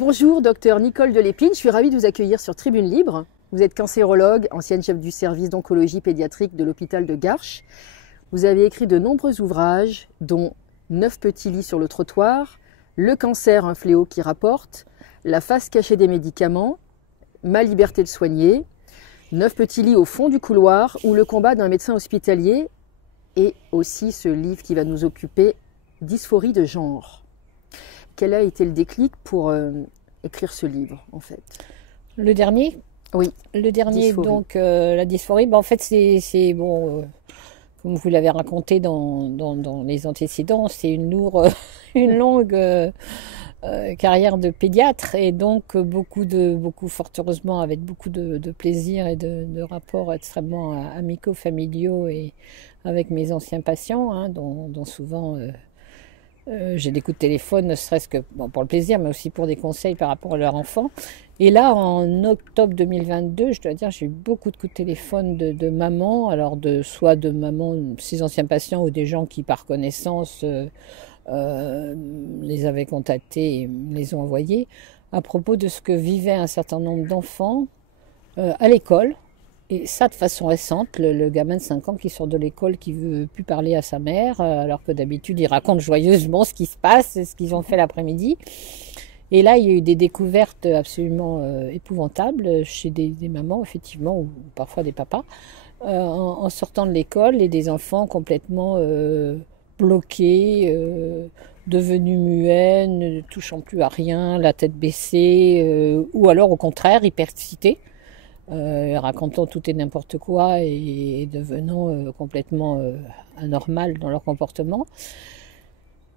Bonjour, docteur Nicole Delépine, je suis ravie de vous accueillir sur Tribune Libre. Vous êtes cancérologue, ancienne chef du service d'oncologie pédiatrique de l'hôpital de Garches. Vous avez écrit de nombreux ouvrages, dont 9 petits lits sur le trottoir, Le cancer, un fléau qui rapporte, La face cachée des médicaments, Ma liberté de soigner, 9 petits lits au fond du couloir ou Le combat d'un médecin hospitalier, et aussi ce livre qui va nous occuper, Dysphorie de genre. Quel a été le déclic pour écrire ce livre, en fait? Le dernier? Oui. Le dernier, Dysphorie. donc, la dysphorie, en fait, c'est bon, comme vous l'avez raconté dans les antécédents, c'est une longue carrière de pédiatre, et donc beaucoup, fort heureusement, avec beaucoup de plaisir et de rapports extrêmement amicaux, familiaux, et avec mes anciens patients, hein, dont souvent... j'ai des coups de téléphone, ne serait-ce que pour le plaisir, mais aussi pour des conseils par rapport à leur enfant. Et là, en octobre 2022, je dois dire, j'ai eu beaucoup de coups de téléphone de mamans, alors soit de mamans, ces anciens patients, ou des gens qui, par connaissance, les avaient contactés et me les ont envoyés, à propos de ce que vivaient un certain nombre d'enfants à l'école. Et ça, de façon récente, le gamin de 5 ans qui sort de l'école, qui veut plus parler à sa mère, alors que d'habitude, il raconte joyeusement ce qui se passe, ce qu'ils ont fait l'après-midi. Et là, il y a eu des découvertes absolument épouvantables chez des mamans, effectivement, ou parfois des papas, en sortant de l'école, et des enfants complètement bloqués, devenus muets, ne touchant plus à rien, la tête baissée, ou alors au contraire, hyper excités. Racontant tout et n'importe quoi, et devenant complètement anormal dans leur comportement.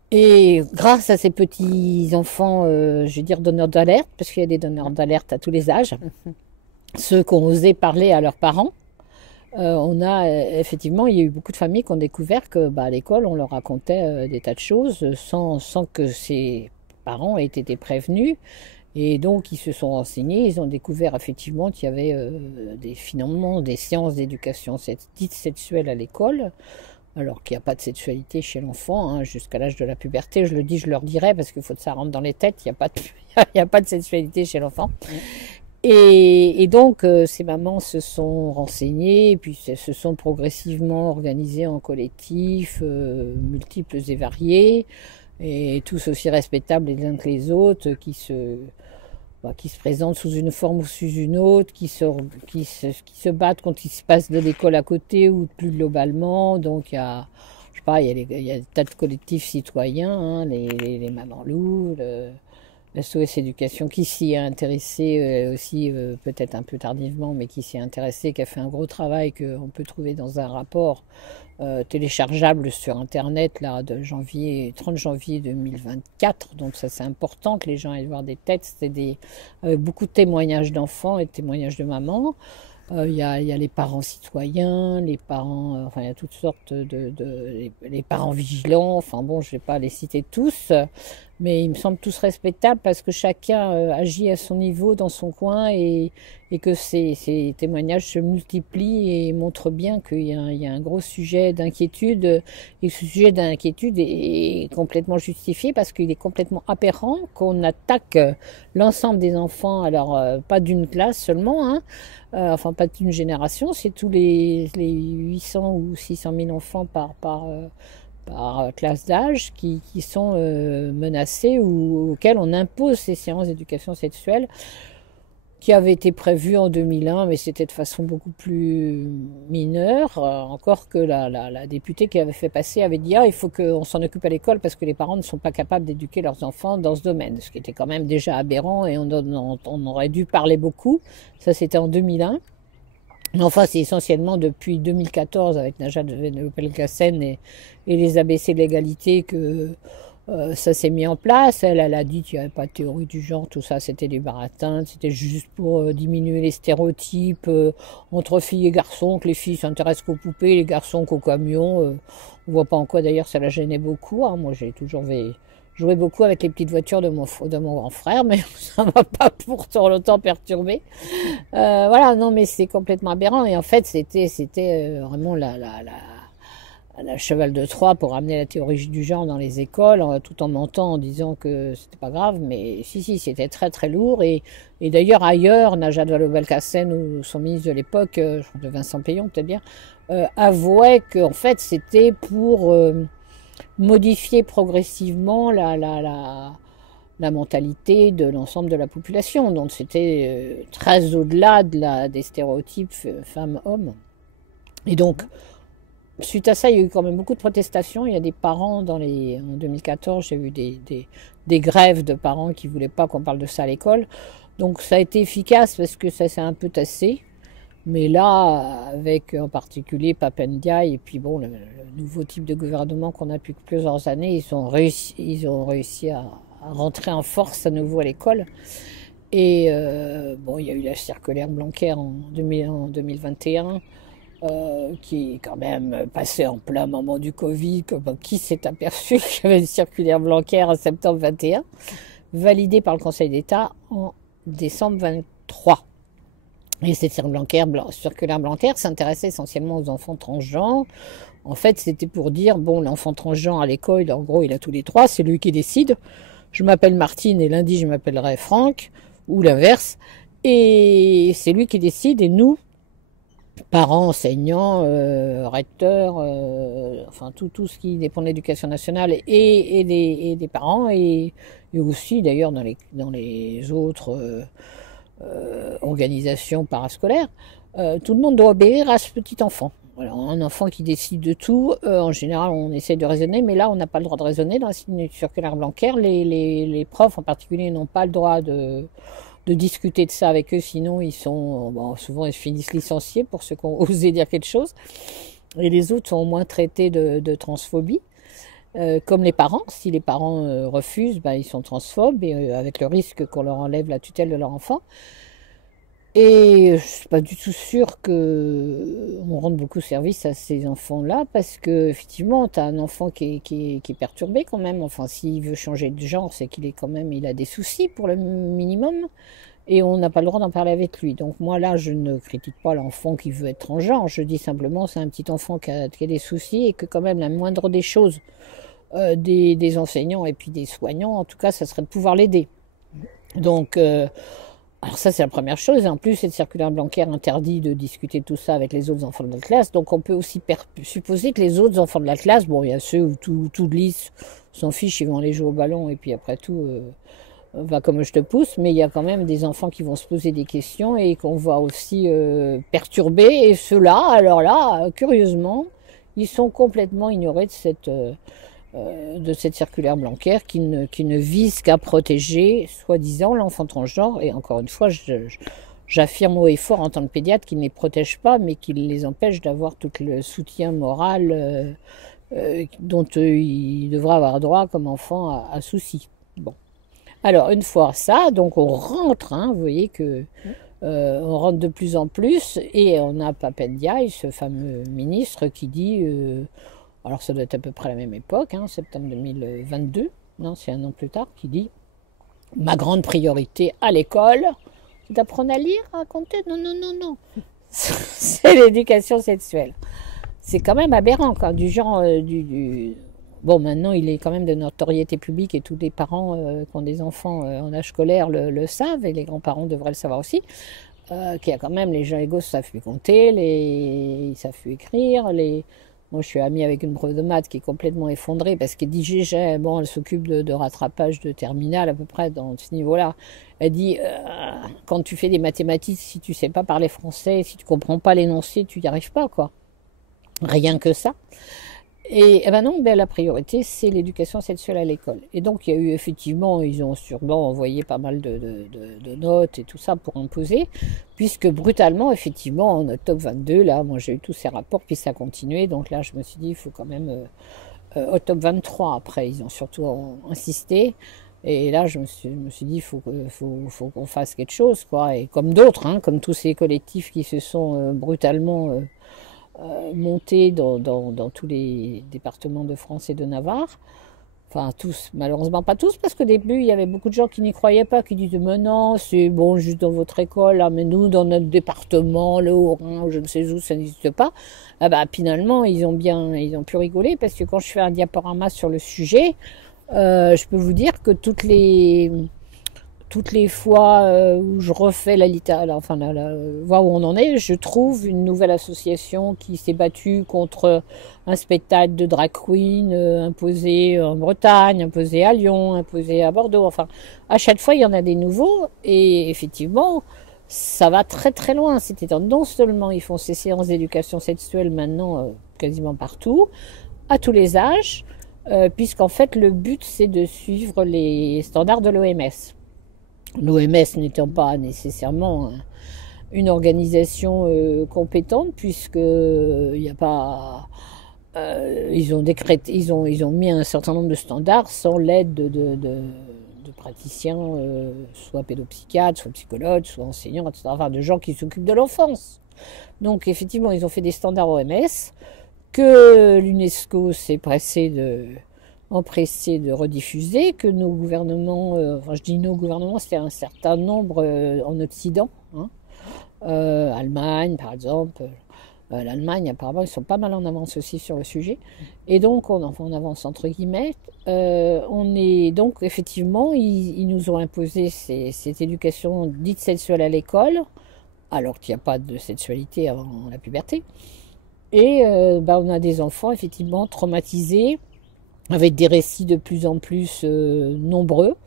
Et grâce à ces petits enfants, je vais dire donneurs d'alerte, parce qu'il y a des donneurs d'alerte à tous les âges, ceux qui ont osé parler à leurs parents, effectivement, il y a eu beaucoup de familles qui ont découvert que à l'école, on leur racontait des tas de choses sans que ces parents aient été prévenus. Et donc, ils se sont renseignés, ils ont découvert effectivement qu'il y avait finalement des séances d'éducation dite sexuelle à l'école, alors qu'il n'y a pas de sexualité chez l'enfant, hein, jusqu'à l'âge de la puberté. Je le dis, je leur dirais, parce qu'il faut que ça rentre dans les têtes, il n'y a pas de sexualité chez l'enfant. Et donc, ces mamans se sont renseignées, et puis se sont progressivement organisées en collectifs multiples et variés, et tous aussi respectables les uns que les autres, qui se présentent sous une forme ou sous une autre, qui se battent contre ce qui se passe de l'école à côté ou plus globalement. Donc il y a, je sais pas, il y a des tas de collectifs citoyens, hein, les Mamans Loups, la SOS Éducation, qui s'y est intéressé aussi, peut-être un peu tardivement, mais qui s'y est intéressé, qui a fait un gros travail qu'on peut trouver dans un rapport téléchargeable sur Internet, là, de 30 janvier 2024. Donc ça, c'est important que les gens aillent voir des textes, avec beaucoup de témoignages d'enfants et de témoignages de mamans. Il y a les parents citoyens, les parents, enfin il y a toutes sortes les parents vigilants, enfin bon, je ne vais pas les citer tous, mais ils me semblent tous respectables, parce que chacun agit à son niveau dans son coin, et que ces témoignages se multiplient et montrent bien qu'il y a un gros sujet d'inquiétude, et ce sujet d'inquiétude est complètement justifié, parce qu'il est complètement aberrant qu'on attaque l'ensemble des enfants, alors pas d'une classe seulement, hein, enfin pas d'une génération, c'est tous les 800 ou 600 000 enfants par classe d'âge qui sont menacés, ou auxquels on impose ces séances d'éducation sexuelle, qui avaient été prévues en 2001, mais c'était de façon beaucoup plus mineure. Encore que la députée qui avait fait passer avait dit il faut qu'on s'en occupe à l'école, parce que les parents ne sont pas capables d'éduquer leurs enfants dans ce domaine, ce qui était quand même déjà aberrant, et on aurait dû parler beaucoup. Ça, c'était en 2001. Mais enfin, c'est essentiellement depuis 2014, avec Najat Vallaud-Belkacem et les ABC de l'égalité, que ça s'est mis en place. Elle a dit qu'il n'y avait pas de théorie du genre, tout ça c'était du baratin, c'était juste pour diminuer les stéréotypes entre filles et garçons, que les filles s'intéressent qu'aux poupées, les garçons qu'aux camions. On voit pas en quoi d'ailleurs ça la gênait beaucoup, hein. Moi j'ai toujours joué beaucoup avec les petites voitures de mon grand frère, mais ça m'a pas pourtant longtemps perturbé. Voilà, non, mais c'est complètement aberrant, et en fait c'était vraiment un cheval de Troie pour amener la théorie du genre dans les écoles, tout en mentant, en disant que c'était pas grave, mais si, c'était très très lourd. Et d'ailleurs ailleurs, Najat Vallaud-Belkacem ou son ministre de l'époque, je crois de Vincent Peillon peut-être bien, avouait qu'en fait c'était pour modifier progressivement la mentalité de l'ensemble de la population. Donc c'était très au-delà des stéréotypes femmes-hommes. Et donc, suite à ça, il y a eu quand même beaucoup de protestations. Il y a des parents, en 2014, j'ai vu des grèves de parents qui ne voulaient pas qu'on parle de ça à l'école. Donc ça a été efficace parce que ça s'est un peu tassé. Mais là, avec en particulier Pap Ndiaye et puis bon, le nouveau type de gouvernement qu'on a depuis plusieurs années, ils ont réussi à rentrer en force à nouveau à l'école. Et bon, il y a eu la circulaire Blanquer en 2021. Qui est quand même passé en plein moment du Covid, qui s'est aperçu qu'il y avait une circulaire Blanquer en septembre 21, validée par le Conseil d'État en décembre 23. Et cette circulaire Blanquer s'intéressait essentiellement aux enfants transgenres. En fait, c'était pour dire, bon, l'enfant transgenre à l'école, en gros, il a tous les trois, c'est lui qui décide. Je m'appelle Martine et lundi, je m'appellerai Franck, ou l'inverse. Et c'est lui qui décide, et nous, parents, enseignants, recteurs, enfin tout ce qui dépend de l'éducation nationale et des parents et aussi d'ailleurs dans les autres organisations parascolaires, tout le monde doit obéir à ce petit enfant. Alors, un enfant qui décide de tout, en général on essaie de raisonner, mais là on n'a pas le droit de raisonner. Dans la circulaire Blanquer, les profs en particulier n'ont pas le droit de discuter de ça avec eux, sinon ils sont, bon, souvent ils finissent licenciés pour ceux qui ont osé dire quelque chose, et les autres sont au moins traités de transphobie, comme les parents. Si les parents refusent, ben, ils sont transphobes, et avec le risque qu'on leur enlève la tutelle de leur enfant. Et je suis pas du tout sûre qu'on rende beaucoup service à ces enfants-là, parce que effectivement, tu as un enfant qui est perturbé quand même. Enfin, s'il veut changer de genre, c'est qu'il est quand même, il a des soucis pour le minimum, et on n'a pas le droit d'en parler avec lui. Donc moi là, je ne critique pas l'enfant qui veut être transgenre. Je dis simplement, c'est un petit enfant qui a des soucis, et que quand même la moindre des choses, des enseignants et puis des soignants, en tout cas, ça serait de pouvoir l'aider. Donc alors ça, c'est la première chose. Et en plus, cette circulaire Blanquer interdit de discuter de tout ça avec les autres enfants de la classe. Donc on peut aussi supposer que les autres enfants de la classe, bon, il y a ceux où tout glisse, s'en fichent, ils vont aller jouer au ballon, et puis après tout, va comme je te pousse. Mais il y a quand même des enfants qui vont se poser des questions et qu'on va aussi perturber. Et ceux-là, alors là, curieusement, ils sont complètement ignorés de cette circulaire Blanquer qui ne vise qu'à protéger, soi-disant, l'enfant transgenre. Et encore une fois, j'affirme haut et fort en tant que pédiatre qu'il ne les protège pas, mais qu'il les empêche d'avoir tout le soutien moral dont ils devraient avoir droit comme enfant à souci. Bon. Alors, une fois ça, donc on rentre, hein, vous voyez que on rentre de plus en plus, et on a Pap Ndiaye, ce fameux ministre, qui dit... alors ça doit être à peu près la même époque, hein, septembre 2022, non, c'est un an plus tard, qui dit « Ma grande priorité à l'école, c'est d'apprendre à lire, à compter. Non. C'est l'éducation sexuelle. » C'est quand même aberrant, quoi, du genre... Bon, maintenant, il est quand même de notoriété publique, et tous les parents qui ont des enfants en âge scolaire le savent, et les grands-parents devraient le savoir aussi, qu'il y a quand même les gens égaux savent plus compter, ils savent plus écrire, Moi, je suis amie avec une prof de maths qui est complètement effondrée parce qu'elle dit bon, elle s'occupe de rattrapage de terminale à peu près dans ce niveau-là. Elle dit, quand tu fais des mathématiques, si tu sais pas parler français, si tu comprends pas l'énoncé, tu n'y arrives pas, quoi. Rien que ça. Et ben non, la priorité, c'est l'éducation sexuelle à l'école. Et donc, il y a eu effectivement, ils ont sûrement envoyé pas mal de notes et tout ça pour imposer, puisque brutalement, effectivement, en octobre 22, là, moi j'ai eu tous ces rapports, puis ça a continué. Donc là, je me suis dit, il faut quand même... octobre 23, après, ils ont surtout insisté. Et là, je me suis dit, il faut qu'on fasse quelque chose, quoi. Et comme d'autres, hein, comme tous ces collectifs qui se sont brutalement... monté dans tous les départements de France et de Navarre, Enfin, tous, malheureusement pas tous, parce qu'au début, il y avait beaucoup de gens qui n'y croyaient pas, qui disaient, mais non, c'est bon, juste dans votre école, là, mais nous, dans notre département, le Haut-Rhin, ou je ne sais où, ça n'existe pas. Ah bah, finalement, ils ont pu rigoler, parce que quand je fais un diaporama sur le sujet, je peux vous dire que toutes les fois où je refais la littérature, enfin, voir où on en est, je trouve une nouvelle association qui s'est battue contre un spectacle de drag queen imposé en Bretagne, imposé à Lyon, imposé à Bordeaux. Enfin, à chaque fois, il y en a des nouveaux. Et effectivement, ça va très très loin. C'est-à-dire, non seulement ils font ces séances d'éducation sexuelle maintenant quasiment partout, à tous les âges, puisqu'en fait, le but, c'est de suivre les standards de l'OMS. L'OMS n'étant pas nécessairement une organisation compétente, puisque il n'y a pas, ils ont mis un certain nombre de standards sans l'aide de praticiens, soit pédopsychiatres, soit psychologues, soit enseignants, etc., enfin de gens qui s'occupent de l'enfance. Donc effectivement, ils ont fait des standards OMS que l'UNESCO s'est empressé de rediffuser, que nos gouvernements, enfin je dis nos gouvernements, c'est un certain nombre en Occident, hein, Allemagne par exemple, l'Allemagne apparemment ils sont pas mal en avance aussi sur le sujet, et donc on avance entre guillemets, on est donc effectivement ils nous ont imposé cette éducation dite sexuelle à l'école, alors qu'il n'y a pas de sexualité avant la puberté, et on a des enfants effectivement traumatisés, avec des récits de plus en plus nombreux,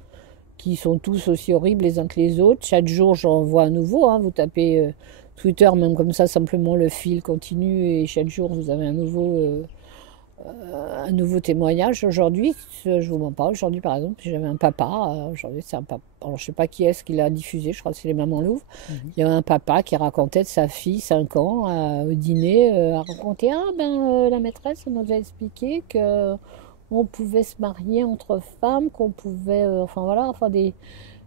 qui sont tous aussi horribles les uns que les autres. Chaque jour, j'en vois un nouveau. Hein. Vous tapez Twitter, même comme ça, simplement le fil continue, et chaque jour, vous avez un nouveau témoignage. Aujourd'hui, je vous mens pas, aujourd'hui par exemple, j'avais un papa, aujourd'hui c'est un papa, alors je sais pas qui est-ce qui l'a diffusé, je crois que c'est les Mamans Louvre. Il y avait un papa qui racontait de sa fille, 5 ans, au dîner, a raconté, la maîtresse nous a expliqué que on pouvait se marier entre femmes, qu'on pouvait,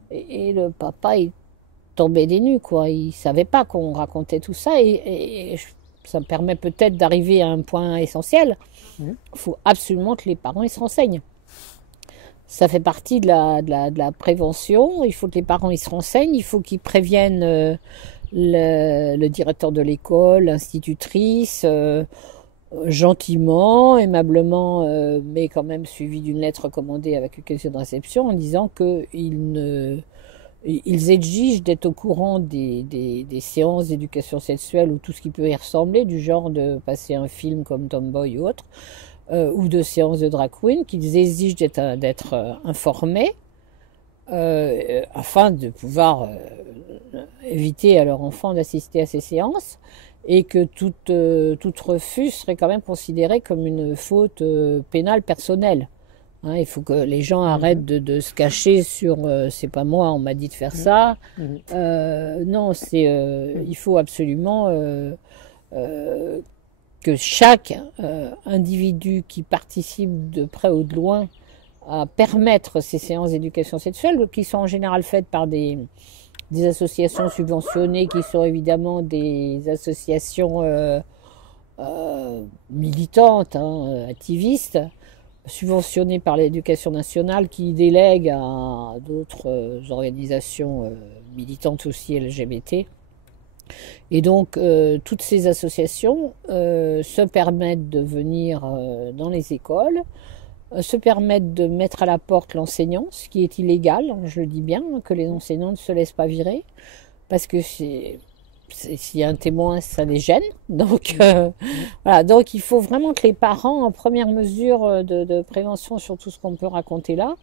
et le papa, il tombait des nues, quoi. Il savait pas qu'on racontait tout ça, et ça me permet peut-être d'arriver à un point essentiel. Il faut absolument que les parents ils se renseignent. Ça fait partie de la prévention. Il faut que les parents ils se renseignent. Il faut qu'ils préviennent le directeur de l'école, l'institutrice, gentiment, aimablement, mais quand même suivi d'une lettre recommandée avec accusé de réception, en disant qu'ils exigent d'être au courant des séances d'éducation sexuelle ou tout ce qui peut y ressembler, du genre de passer un film comme Tomboy ou autre, ou de séances de drag queen, qu'ils exigent d'être informés afin de pouvoir éviter à leur enfant d'assister à ces séances, et que tout refus serait quand même considéré comme une faute pénale personnelle. Hein, il faut que les gens arrêtent de se cacher sur c'est pas moi, on m'a dit de faire ça. Non, il faut absolument que chaque individu qui participe de près ou de loin à permettre ces séances d'éducation sexuelle, qui sont en général faites par des associations subventionnées, qui sont évidemment des associations militantes, hein, activistes, subventionnées par l'éducation nationale, qui délèguent à d'autres organisations militantes aussi LGBT. Et donc toutes ces associations se permettent de venir dans les écoles, se permettent de mettre à la porte l'enseignant, ce qui est illégal, je le dis bien, que les enseignants ne se laissent pas virer, parce que s'il y a un témoin, ça les gêne. Donc voilà, donc il faut vraiment que les parents, en première mesure de prévention sur tout ce qu'on peut raconter là,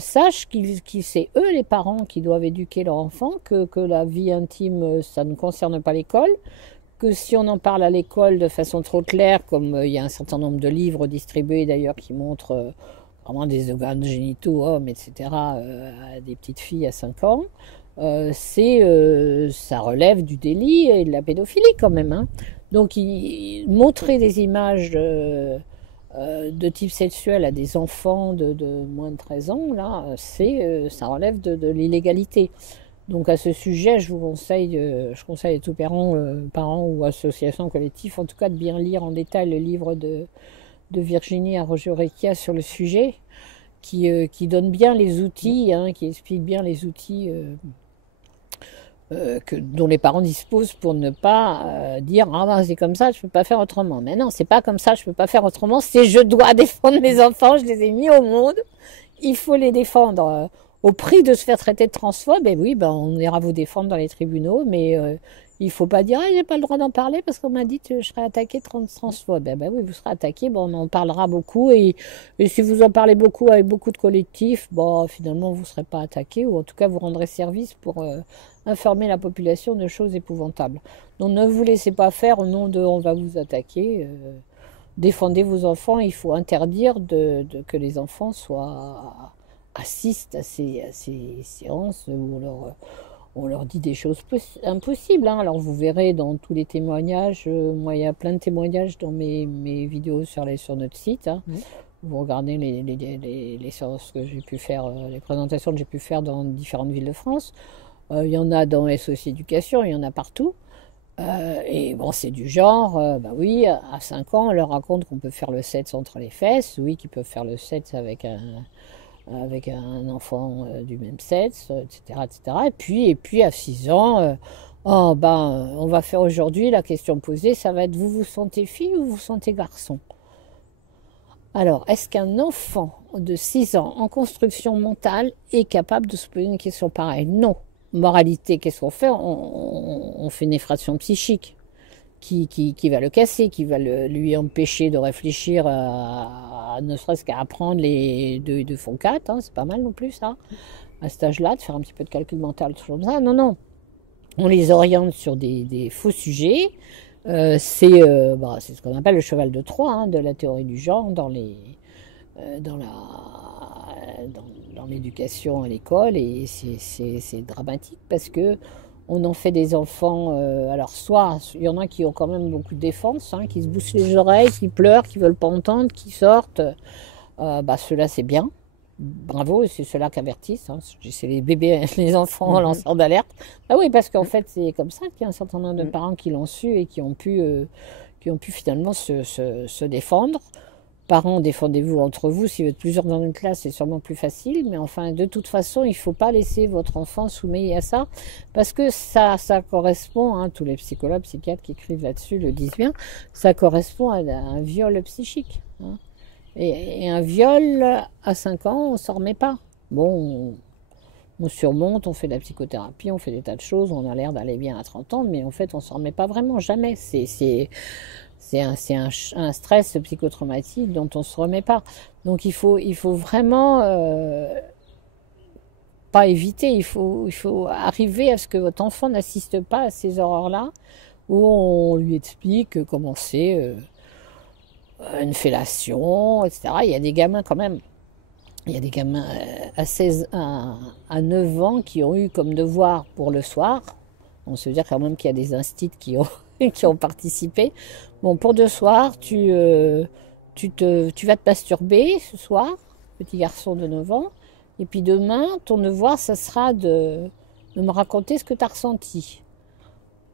sachent que c'est eux les parents qui doivent éduquer leur enfant, que la vie intime, ça ne concerne pas l'école, que si on en parle à l'école de façon trop claire, comme il y a un certain nombre de livres distribués d'ailleurs qui montrent vraiment des organes génitaux, hommes, etc., à des petites filles à 5 ans, ça relève du délit et de la pédophilie quand même. Hein. Donc montrer des images de type sexuel à des enfants de moins de 13 ans, là, ça relève de l'illégalité. Donc à ce sujet, je conseille à tous parents ou associations collectives, en tout cas de bien lire en détail le livre de Virginie Arroyo-Recchia sur le sujet, qui donne bien les outils, hein, qui explique bien les outils dont les parents disposent pour ne pas dire ah ben, c'est comme ça, je peux pas faire autrement. Mais non, c'est pas comme ça, je peux pas faire autrement. C'est je dois défendre mes enfants, je les ai mis au monde. Il faut les défendre au prix de se faire traiter de transphobe. Et oui, ben on ira vous défendre dans les tribunaux, mais il faut pas dire ah j'ai pas le droit d'en parler parce qu'on m'a dit que je serais attaqué de transphobe. Ben oui, vous serez attaqué. Bon, on en parlera beaucoup et si vous en parlez beaucoup avec beaucoup de collectifs, bon finalement vous serez pas attaqué ou en tout cas vous rendrez service pour informer la population de choses épouvantables. Donc ne vous laissez pas faire au nom de on va vous attaquer. Défendez vos enfants. Il faut interdire que les enfants assistent à ces séances où on leur dit des choses impossibles. Hein. Alors vous verrez dans tous les témoignages, moi il y a plein de témoignages dans mes vidéos sur notre site. Hein. Mmh. Vous regardez les séances que j'ai pu faire, les présentations que j'ai pu faire dans différentes villes de France. Il y en a dans SOS Éducation, il y en a partout. Et bon, c'est du genre, bah oui, à 5 ans, on leur raconte qu'on peut faire le sexe entre les fesses, oui, qu'ils peuvent faire le sexe avec un enfant du même sexe, etc., etc. Et puis à 6 ans, oh ben, on va faire aujourd'hui, la question posée, ça va être vous vous sentez fille ou vous sentez garçon? Alors, est-ce qu'un enfant de 6 ans en construction mentale est capable de se poser une question pareille? Non. Moralité, qu'est-ce qu'on fait? On fait une effraction psychique qui va le casser, qui va lui empêcher de réfléchir ne serait-ce qu'à apprendre les 2 et 2 font 4, hein, c'est pas mal non plus ça, à cet âge-là, de faire un petit peu de calcul mental, tout comme ça. Non, non, on les oriente sur des faux sujets. C'est ce qu'on appelle le cheval de Troie, hein, de la théorie du genre dans l'éducation à l'école, et c'est dramatique parce que on en fait des enfants, alors soit il y en a qui ont quand même beaucoup de défense, hein, qui se bouchent les oreilles, qui pleurent, qui veulent pas entendre, qui sortent, ceux-là c'est bien, bravo, c'est ceux-là qui avertissent, hein. C'est les bébés, les enfants lanceurs d'alerte. Ah oui, parce qu'en fait c'est comme ça qu'il y a un certain nombre de parents qui l'ont su et qui ont pu finalement se défendre. Parents, défendez-vous entre vous. Si vous êtes plusieurs dans une classe, c'est sûrement plus facile. Mais enfin, de toute façon, il ne faut pas laisser votre enfant soumis à ça. Parce que ça correspond, hein, tous les psychologues, psychiatres qui écrivent là-dessus le disent bien, ça correspond à un viol psychique. Hein. Et un viol, à 5 ans, on ne s'en remet pas. Bon, on surmonte, on fait de la psychothérapie, on fait des tas de choses, on a l'air d'aller bien à 30 ans, mais en fait, on ne s'en remet pas vraiment, jamais. C'est un stress psychotraumatique dont on ne se remet pas. Donc il faut vraiment pas éviter, il faut arriver à ce que votre enfant n'assiste pas à ces horreurs-là, où on lui explique comment c'est une fellation, etc. Il y a des gamins quand même, il y a des gamins à 9 ans qui ont eu comme devoir pour le soir, on se veut dire quand même qu'il y a des instits qui ont participé. Bon, pour ce soir, tu vas te masturber ce soir, petit garçon de 9 ans, et puis demain, ton devoir, ça sera de me raconter ce que tu as ressenti.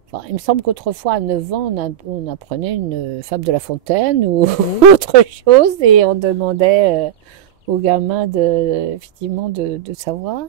Enfin, il me semble qu'autrefois, à 9 ans, on apprenait une fable de La Fontaine ou autre chose, et on demandait aux gamins effectivement de savoir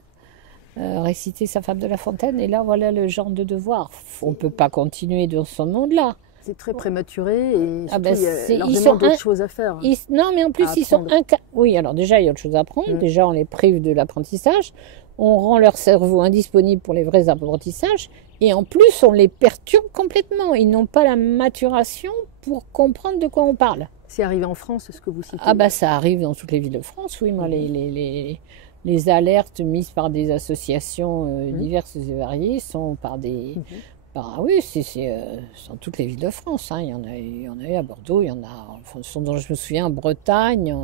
réciter sa fable de La Fontaine. Et là, voilà le genre de devoir. On ne peut pas continuer dans ce monde-là. C'est très prématuré et surtout, il demande d'autres choses à faire. Non, mais en plus, ils sont oui, alors déjà, il y a autre chose à apprendre. Déjà, on les prive de l'apprentissage. On rend leur cerveau indisponible pour les vrais apprentissages. Et en plus, on les perturbe complètement. Ils n'ont pas la maturation pour comprendre de quoi on parle. C'est arrivé en France, ce que vous citez? Ça arrive dans toutes les villes de France, oui. Moi, les alertes mises par des associations diverses et variées sont par des... oui, c'est dans toutes les villes de France. Hein. Il y en a eu à Bordeaux, il y en a, dont je me souviens, en Bretagne,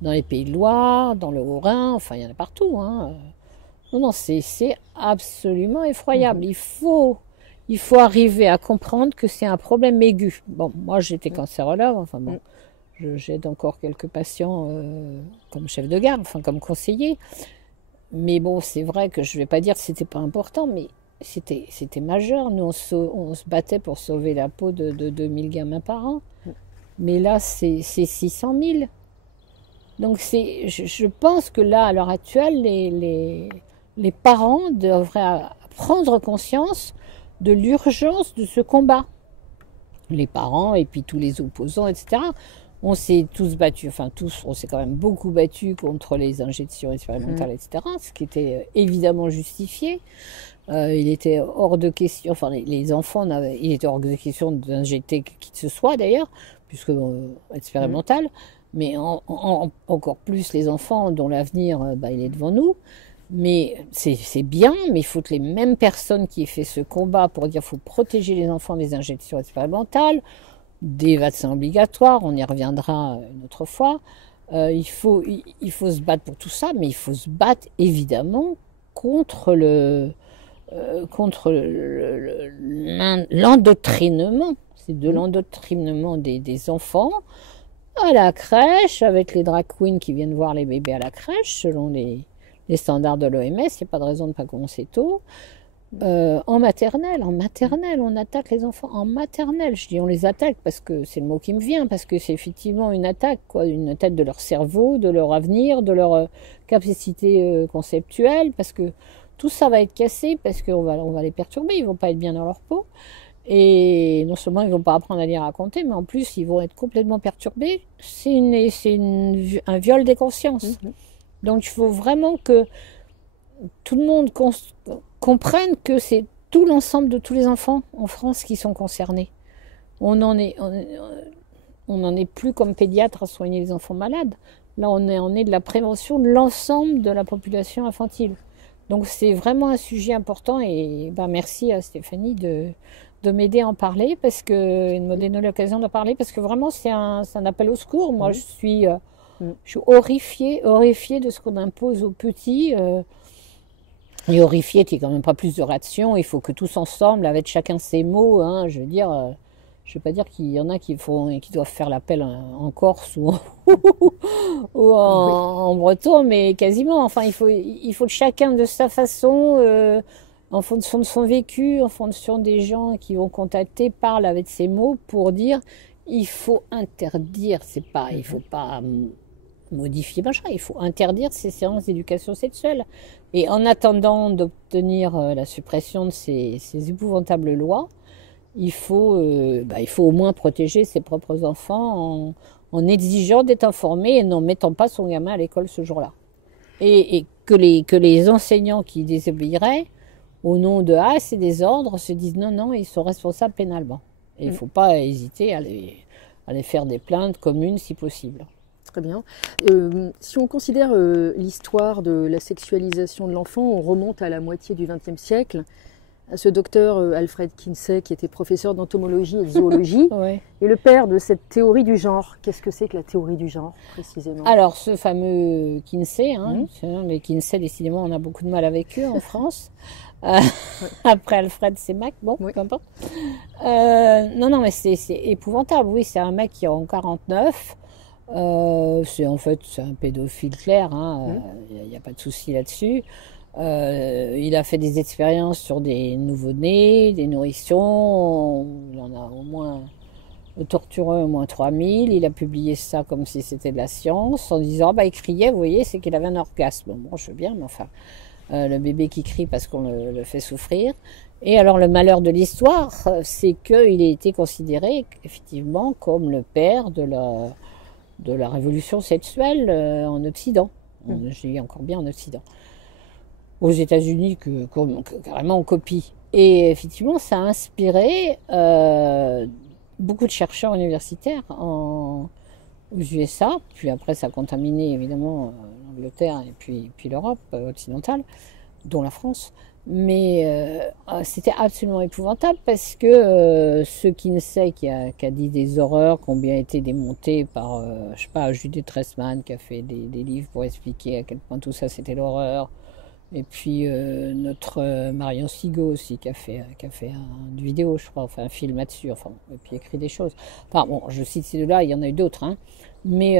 dans les Pays de Loire, dans le Haut-Rhin, enfin, il y en a partout. Hein. Non, c'est absolument effroyable. Il faut arriver à comprendre que c'est un problème aigu. Bon, moi, j'étais cancérologue, enfin bon, j'aide encore quelques patients comme chef de garde, enfin comme conseiller. Mais bon, c'est vrai que je ne vais pas dire que c'était pas important, mais c'était majeur. Nous, on se battait pour sauver la peau de 2000 gamins par an. Mais là, c'est 600 000. Donc je pense que là, à l'heure actuelle, les parents devraient prendre conscience de l'urgence de ce combat. Les parents et puis tous les opposants, etc. On s'est tous battus, enfin tous, on s'est quand même beaucoup battus contre les injections expérimentales, etc. Ce qui était évidemment justifié. Il était hors de question, enfin les enfants, il était hors de question d'injecter qui que ce soit d'ailleurs, puisque expérimental, mais encore plus les enfants dont l'avenir, il est devant nous. Mais c'est bien, mais il faut que les mêmes personnes qui aient fait ce combat pour dire qu'il faut protéger les enfants des injections expérimentales, des vaccins obligatoires, on y reviendra une autre fois, il faut se battre pour tout ça, mais il faut se battre évidemment contre l'endoctrinement. C'est de l'endoctrinement des enfants à la crèche, avec les drag queens qui viennent voir les bébés à la crèche, selon les standards de l'OMS, il n'y a pas de raison de ne pas commencer tôt. En maternelle, on attaque les enfants en maternelle. Je dis on les attaque parce que c'est le mot qui me vient, parce que c'est effectivement une attaque, une attaque de leur cerveau, de leur avenir, de leur capacité conceptuelle, parce que tout ça va être cassé, parce qu'on va les perturber, ils vont pas être bien dans leur peau. Et non seulement ils vont pas apprendre à lire et à raconter, mais en plus ils vont être complètement perturbés. C'est un viol des consciences. Donc il faut vraiment que tout le monde comprenne que c'est tout l'ensemble de tous les enfants en France qui sont concernés. On n'en est plus comme pédiatre à soigner les enfants malades. Là, on est de la prévention de l'ensemble de la population infantile. Donc c'est vraiment un sujet important et merci à Stéphanie de m'aider à en parler et de me donner l'occasion d'en parler parce que vraiment c'est un appel au secours. Moi, je suis horrifiée de ce qu'on impose aux petits. Et horrifiée qu'il n'y ait quand même pas plus de ration. Il faut que tous ensemble, avec chacun ses mots, je veux dire, je ne veux pas dire qu'il y en a qui doivent faire l'appel en Corse ou en breton, mais quasiment. Enfin, il faut que chacun de sa façon, en fonction de son vécu, en fonction des gens qui vont contacter, parle avec ses mots pour dire il faut interdire. Il faut pas modifier machin, il faut interdire ces séances d'éducation sexuelle. Et en attendant d'obtenir la suppression de ces épouvantables lois, il faut au moins protéger ses propres enfants en exigeant d'être informés et n'en mettant pas son gamin à l'école ce jour-là. Et que les enseignants qui désobéiraient au nom de c'est des ordres se disent non, ils sont responsables pénalement. Et il ne faut pas hésiter à aller faire des plaintes communes si possible. Très bien. Si on considère l'histoire de la sexualisation de l'enfant, on remonte à la moitié du XXe siècle, à ce docteur Alfred Kinsey qui était professeur d'entomologie et de zoologie, et le père de cette théorie du genre. Qu'est-ce que c'est que la théorie du genre, précisément? Alors, ce fameux Kinsey, les Kinsey, décidément, on a beaucoup de mal avec eux en France. Après Alfred, c'est Mac, peu importe. Non, mais c'est épouvantable. Oui, c'est un mec qui est en 49. C'est un pédophile clair, il n'y a pas de souci là-dessus. Il a fait des expériences sur des nouveau-nés, des nourrissons, il en a au moins torturé au moins 3000. Il a publié ça comme si c'était de la science en disant il criait, vous voyez, c'est qu'il avait un orgasme. Bon, je veux bien, mais enfin, le bébé qui crie parce qu'on le fait souffrir. Et alors le malheur de l'histoire, c'est qu'il a été considéré effectivement comme le père de la révolution sexuelle en Occident. Je dis encore bien en Occident. Aux États-Unis, carrément on copie. Et effectivement, ça a inspiré beaucoup de chercheurs universitaires aux USA. Puis après, ça a contaminé évidemment l'Angleterre et puis l'Europe occidentale, dont la France. Mais c'était absolument épouvantable parce que ce Kinsey qui a dit des horreurs qui ont bien été démontées par, Judith Tressman qui a fait des livres pour expliquer à quel point tout ça c'était l'horreur. Et puis notre Marion Sigaud aussi qui a fait une vidéo, je crois, un film là-dessus, et puis écrit des choses. Enfin bon, je cite ces deux-là, il y en a eu d'autres, mais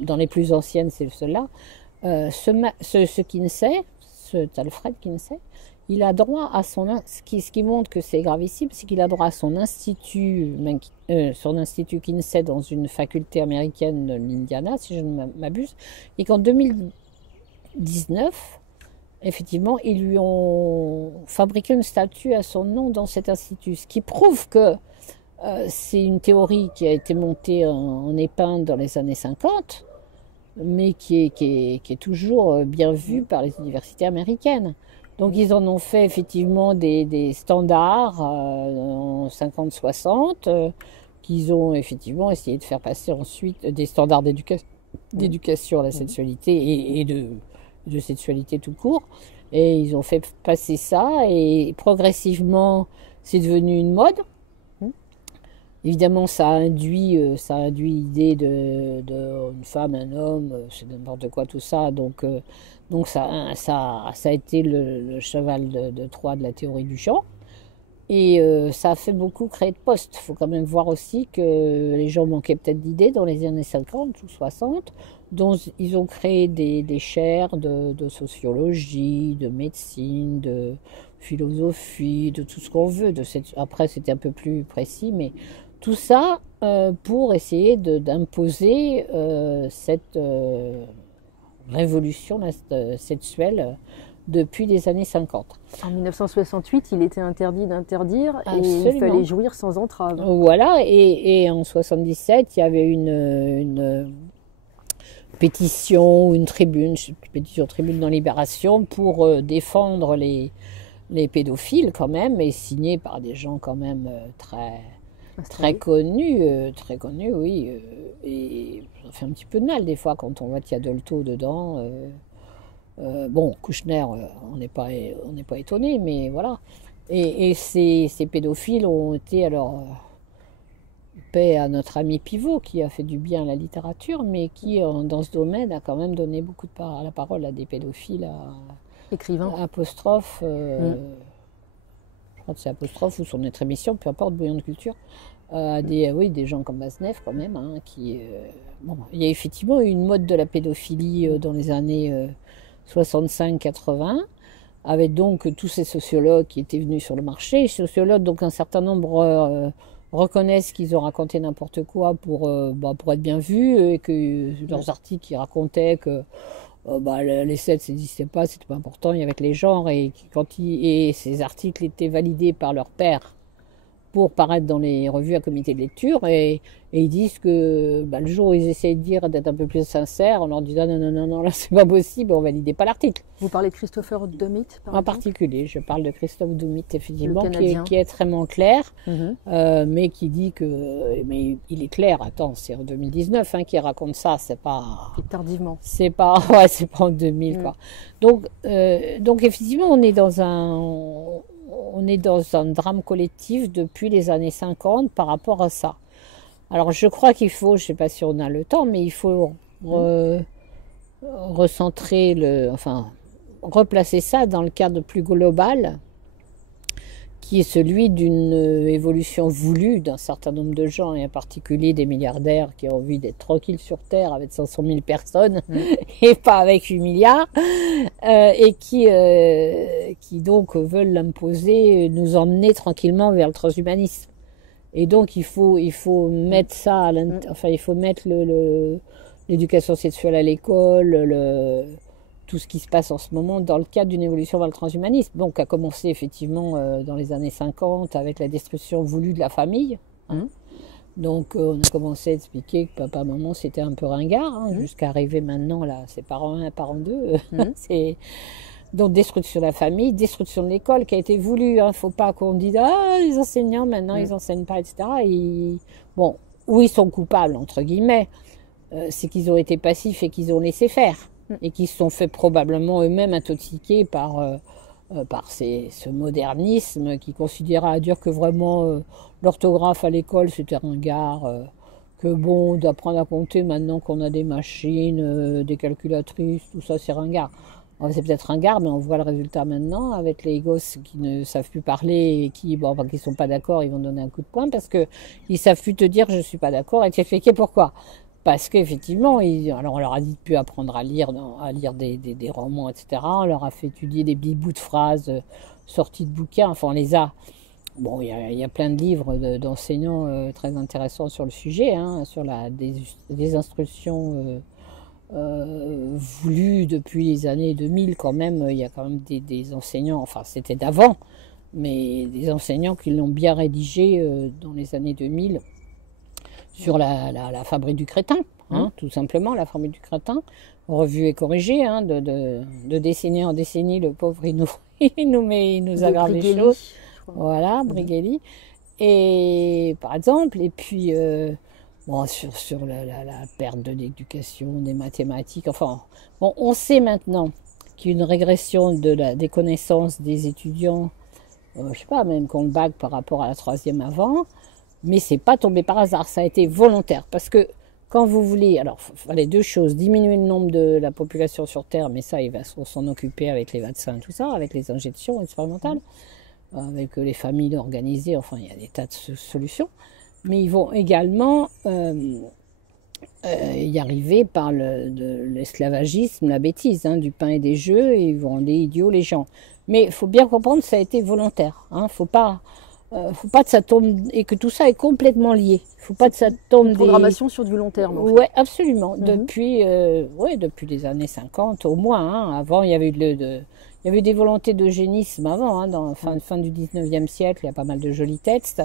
dans les plus anciennes, c'est celle-là. Ce Kinsey, cet Alfred Kinsey, il a droit à ce qui montre que c'est gravissime, c'est qu'il a droit à son institut Kinsey dans une faculté américaine de l'Indiana, si je ne m'abuse, et qu'en 2019, effectivement, ils lui ont fabriqué une statue à son nom dans cet institut, ce qui prouve que c'est une théorie qui a été montée en épingle dans les années 50, mais qui est toujours bien vue par les universités américaines. Donc ils en ont fait effectivement des standards en 50-60, qu'ils ont effectivement essayé de faire passer ensuite des standards d'éducation à la sexualité et de sexualité tout court. Et ils ont fait passer ça et progressivement c'est devenu une mode. Évidemment, ça a induit l'idée de une femme, un homme, c'est n'importe quoi tout ça. Donc ça a été le cheval de Troie de la théorie du genre. Et ça a fait beaucoup créer de postes. Il faut quand même voir aussi que les gens manquaient peut-être d'idées dans les années 50 ou 60, dont ils ont créé des chaires de sociologie, de médecine, de philosophie, de tout ce qu'on veut. Après, c'était un peu plus précis, mais tout ça pour essayer d'imposer cette révolution sexuelle depuis les années 50. En 1968, il était interdit d'interdire et il fallait jouir sans entrave. Voilà, et en 77, il y avait une pétition, une tribune dans Libération pour défendre les pédophiles quand même, et signée par des gens quand même très connus, oui. Et ça fait un petit peu de mal des fois quand on voit qu'il y a Dolto dedans. Bon, Kouchner, on n'est pas étonné, mais voilà. Et ces pédophiles ont été, alors, paix à notre ami Pivot, qui a fait du bien à la littérature, mais qui, dans ce domaine, a quand même donné beaucoup de la parole à des pédophiles, écrivains. Apostrophe, je crois que c'est Apostrophe ou son autre émission, peu importe, Bouillon de culture, des gens comme Maznev quand même, il y a effectivement eu une mode de la pédophilie dans les années 65-80, avec donc tous ces sociologues qui étaient venus sur le marché. Les sociologues, donc un certain nombre reconnaissent qu'ils ont raconté n'importe quoi pour être bien vus, et que leurs articles qui racontaient que les sexe n'existait pas, c'était pas important, il y avait que les genres, et ces articles étaient validés par leur père pour paraître dans les revues à comité de lecture, et ils disent que le jour où ils essayent de dire d'être un peu plus sincères, on leur dit non, là c'est pas possible, on validait pas l'article. Vous parlez de Christopher Doumit en particulier, je parle de Christophe Doumit, effectivement, qui est extrêmement clair, mais qui dit que, mais il est clair, attends, c'est en 2019 qui raconte ça, c'est pas... Et tardivement. C'est pas en 2000, quoi. Donc effectivement, on est dans un drame collectif depuis les années 50 par rapport à ça. Alors je crois qu'il faut, je ne sais pas si on a le temps, mais il faut replacer ça dans le cadre plus global, qui est celui d'une évolution voulue d'un certain nombre de gens, et en particulier des milliardaires qui ont envie d'être tranquilles sur Terre avec 500 000 personnes et pas avec 8 milliards, et qui donc veulent l'imposer, nous emmener tranquillement vers le transhumanisme. Et donc il faut mettre ça, il faut mettre l'éducation sexuelle à l'école, tout ce qui se passe en ce moment dans le cadre d'une évolution vers le transhumanisme. Donc, a commencé effectivement dans les années 50 avec la destruction voulue de la famille. Donc, on a commencé à expliquer que papa, maman, c'était un peu ringard, jusqu'à arriver maintenant, là, c'est parent 1, parent 2. Donc, destruction de la famille, destruction de l'école qui a été voulue. Il ne faut pas qu'on dise « Ah, les enseignants, maintenant, ils n'enseignent pas, etc. » Bon, où ils sont coupables, entre guillemets, c'est qu'ils ont été passifs et qu'ils ont laissé faire. Et qui se sont fait probablement eux-mêmes intoxiquer par ce modernisme qui considérait à dire que vraiment l'orthographe à l'école c'était ringard, que d'apprendre à compter maintenant qu'on a des machines, des calculatrices, tout ça c'est ringard. Alors, c'est peut-être ringard, mais on voit le résultat maintenant avec les gosses qui ne savent plus parler et qui sont pas d'accord, ils vont donner un coup de poing parce que ils savent plus te dire je suis pas d'accord et t'expliquer pourquoi. parce qu'effectivement, alors on leur a dit de plus apprendre à lire des romans, etc. On leur a fait étudier des petits bouts de phrases sortis de bouquins. Enfin, on les a. Bon, il y a plein de livres d'enseignants très intéressants sur le sujet, hein, sur des instructions voulues depuis les années 2000 quand même. Il y a quand même des enseignants, enfin c'était d'avant, mais des enseignants qui l'ont bien rédigé dans les années 2000 sur la fabrique du crétin, hein, tout simplement, la fabrique du crétin, revue et corrigée, hein, de décennie en décennie, le pauvre, il nous aggrave les choses. Voilà, Brighelli. Et par exemple, et puis bon, sur la perte de l'éducation, des mathématiques, enfin, bon, on sait maintenant qu'il y a une régression des connaissances des étudiants, je sais pas, même qu'on le bac par rapport à la troisième avant, mais c'est pas tombé par hasard, ça a été volontaire, parce que quand vous voulez, alors il fallait deux choses, diminuer le nombre de la population sur Terre, mais ça il va s'en occuper avec les vaccins et tout ça, avec les injections expérimentales, avec les familles organisées, enfin il y a des tas de solutions, mais ils vont également y arriver par l'esclavagisme, la bêtise, hein, du pain et des jeux, et ils vont rendre idiots les gens. Mais il faut bien comprendre que ça a été volontaire, hein, faut pas que ça tombe, et que tout ça est complètement lié. Faut pas que ça tombe une programmation sur du long terme. En fait. Ouais, absolument. Depuis les années 50 au moins. Hein. Avant, il y avait il y avait des volontés d'eugénisme avant, hein, dans la fin du 19e siècle. Il y a pas mal de jolis textes.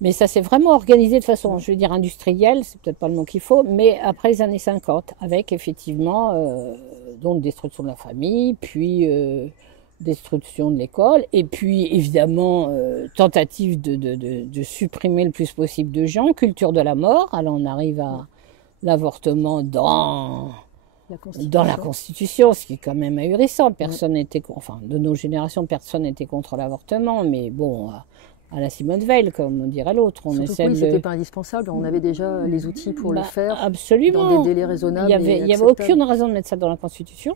Mais ça s'est vraiment organisé de façon, je veux dire, industrielle, c'est peut-être pas le mot qu'il faut, mais après les années 50, avec effectivement donc destruction de la famille, puis destruction de l'école, et puis évidemment tentative de supprimer le plus possible de gens, culture de la mort. Alors on arrive à l'avortement dans la Constitution, ce qui est quand même ahurissant. Personne n'était, enfin de nos générations, personne n'était contre l'avortement, mais bon, à la Simone Veil, comme dirait l'autre. C'était pas indispensable, on avait déjà les outils pour le faire. Absolument. Dans des délais raisonnables. Il n'y avait aucune raison de mettre ça dans la Constitution,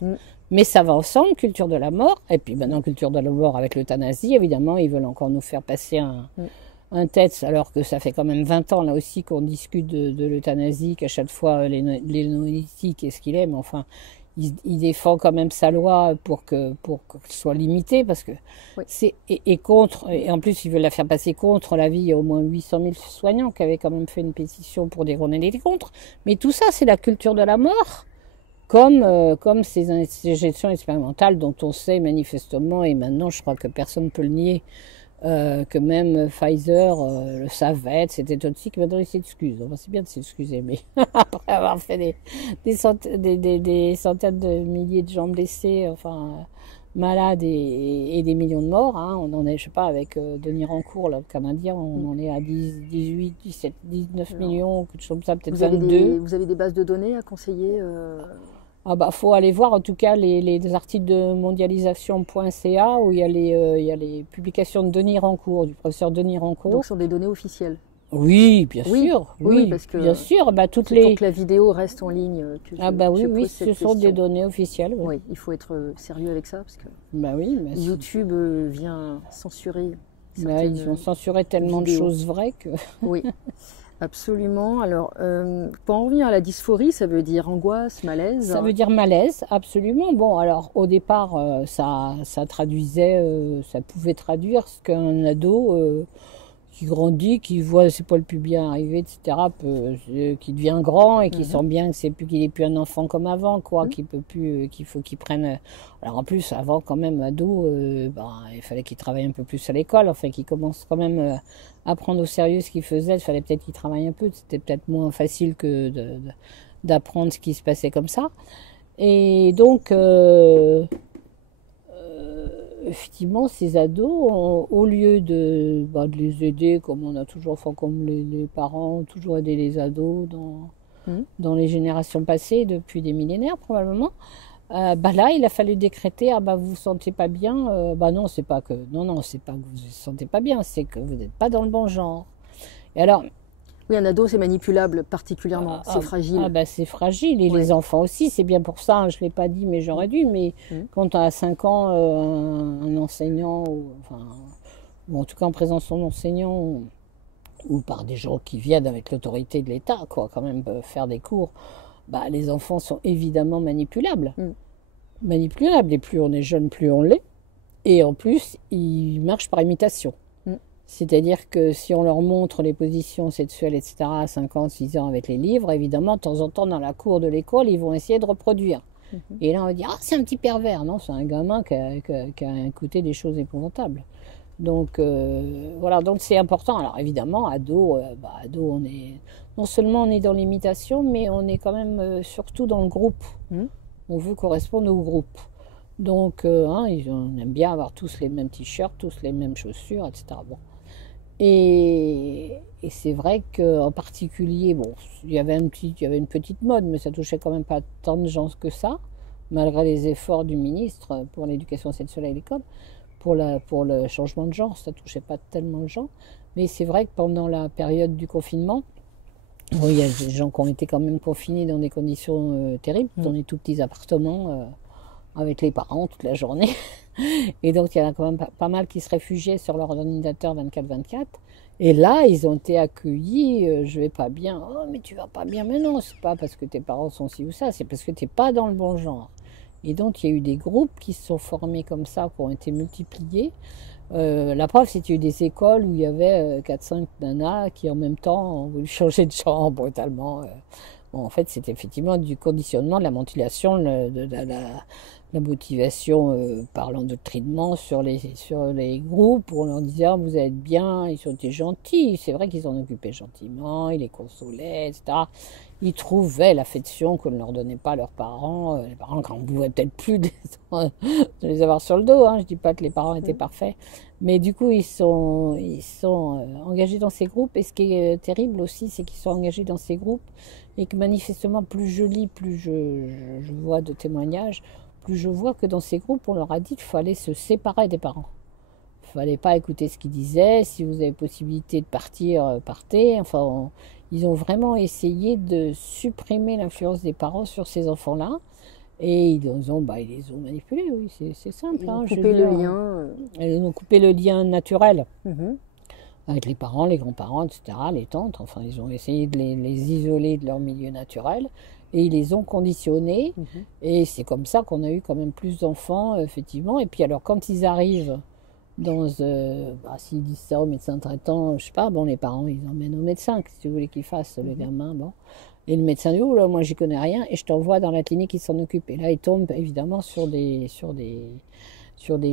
mais ça va ensemble, culture de la mort, et puis maintenant culture de la mort avec l'euthanasie, évidemment, ils veulent encore nous faire passer un texte, alors que ça fait quand même 20 ans là aussi qu'on discute de l'euthanasie, qu'à chaque fois les néolithiques, qu'est-ce qu'il est, mais enfin, il défend quand même sa loi pour qu'elle soit limitée, parce que c'est contre, et en plus il veut la faire passer contre la vie. Il y a au moins 800 000 soignants qui avaient quand même fait une pétition pour dire qu'on était contre. Mais tout ça, c'est la culture de la mort, comme ces injections expérimentales dont on sait manifestement, et maintenant je crois que personne ne peut le nier, que même Pfizer le savait, c'était toxique. Maintenant il s'excuse. Enfin, c'est bien de s'excuser, mais après avoir fait des centaines de milliers de gens blessés, enfin malades et des millions de morts, hein, on en est, je sais pas, avec Denis Rancourt, là, le Canadien, on en est à 18, 17, 19 millions, quelque chose comme ça, peut-être 22. Vous avez des bases de données à conseiller Ah bah faut aller voir en tout cas les articles de mondialisation.ca où il y a les publications de Denis Rancourt, du professeur Denis Rancourt. Donc ce sont des données officielles. Oui, bien sûr. Oui, parce que bien sûr, bah pour que la vidéo reste en ligne. Oui, ce sont des données officielles. Oui, il faut être sérieux avec ça parce que YouTube vient censurer. Ils ont censuré tellement de choses vraies que. Oui. Absolument. Alors, pour en revenir à la dysphorie, ça veut dire angoisse, malaise. Ça veut dire malaise, absolument. Bon, alors au départ, ça traduisait, ça pouvait traduire ce qu'un ado qui grandit, qui voit ses poils pubiens arriver, etc., qui devient grand et qui sent bien que qu'il est plus un enfant comme avant, quoi, qu'il peut plus, qu'il faut qu'il prenne. Alors en plus, avant quand même ado, il fallait qu'il travaille un peu plus à l'école, enfin qu'il commence quand même à prendre au sérieux ce qu'il faisait. Il fallait peut-être qu'il travaille un peu. C'était peut-être moins facile que d'apprendre ce qui se passait comme ça. Et donc effectivement, ces ados, au lieu de les aider, comme on a toujours, enfin, comme les parents ont toujours aidé les ados dans les générations passées, depuis des millénaires probablement, là, il a fallu décréter, vous vous sentez pas bien, non, c'est pas que vous vous sentez pas bien, c'est que vous n'êtes pas dans le bon genre. Et alors, oui, un ado, c'est manipulable particulièrement, c'est fragile. C'est fragile, et les enfants aussi, c'est bien pour ça, je ne l'ai pas dit, mais j'aurais dû, mais quand on a 5 ans, un enseignant, ou en tout cas en présence de son enseignant, ou par des gens qui viennent avec l'autorité de l'État, quoi, quand même faire des cours, bah, les enfants sont évidemment manipulables. Manipulables, et plus on est jeune, plus on l'est. Et en plus, ils marchent par imitation. C'est-à-dire que si on leur montre les positions sexuelles, etc., à 5 ans, 6 ans avec les livres, évidemment, de temps en temps, dans la cour de l'école, ils vont essayer de reproduire. Et là, on va dire, ah, c'est un petit pervers. Non, c'est un gamin qui a écouté des choses épouvantables. Donc, voilà, donc c'est important. Alors, évidemment, ado, on est, non seulement on est dans l'imitation, mais on est quand même surtout dans le groupe. On veut correspondre au groupe. Donc, on aime bien avoir tous les mêmes t-shirts, tous les mêmes chaussures, etc. Bon. Et c'est vrai qu'en particulier, bon, il y avait une petite mode, mais ça touchait quand même pas tant de gens que ça, malgré les efforts du ministre pour l'éducation sexuelle à l'école, pour le changement de genre, ça touchait pas tellement de gens. Mais c'est vrai que pendant la période du confinement, bon, il y a des gens qui ont été quand même confinés dans des conditions terribles, dans des tout petits appartements avec les parents toute la journée. Et donc, il y en a quand même pas mal qui se réfugiaient sur leur ordinateur 24/24. Et là, ils ont été accueillis, je vais pas bien. Oh, mais tu vas pas bien. Mais non, c'est pas parce que tes parents sont ci ou ça, c'est parce que tu n'es pas dans le bon genre. Et donc, il y a eu des groupes qui se sont formés comme ça, qui ont été multipliés. La preuve, c'est qu'il y a eu des écoles où il y avait 4-5 nanas qui, en même temps, ont voulu changer de genre brutalement. Bon, en fait, c'est effectivement du conditionnement, de la ventilation, de la motivation par l'endoctrinement sur les groupes pour leur dire vous êtes bien, ils ont été gentils. C'est vrai qu'ils s'en occupaient gentiment, ils les consolaient, etc. Ils trouvaient l'affection que ne leur donnaient pas leurs parents. Les parents, quand on pouvait peut-être plus de les avoir sur le dos. Je dis pas que les parents étaient parfaits. Mais du coup, ils sont engagés dans ces groupes. Et ce qui est terrible aussi, c'est qu'ils sont engagés dans ces groupes et que manifestement, plus je lis, plus je vois de témoignages, plus je vois que dans ces groupes, on leur a dit qu'il fallait se séparer des parents. Il ne fallait pas écouter ce qu'ils disaient. Si vous avez possibilité de partir, partez. Enfin, ils ont vraiment essayé de supprimer l'influence des parents sur ces enfants-là. Et ils les ont manipulés, oui, c'est simple. Ils ont coupé le lien. Ils ont coupé le lien naturel avec les parents, les grands-parents, etc., les tantes. Enfin, ils ont essayé de les isoler de leur milieu naturel. Et ils les ont conditionnés. Et c'est comme ça qu'on a eu quand même plus d'enfants, effectivement. Et puis alors, quand ils arrivent s'ils disent ça au médecin traitant, je sais pas, bon, les parents, ils emmènent au médecin, si vous voulez qu'il fasse, le gamin, bon. Et le médecin dit, oh là, moi, j'y connais rien, et je t'envoie dans la clinique qui s'en occupe. Et là, il tombe, évidemment, sur des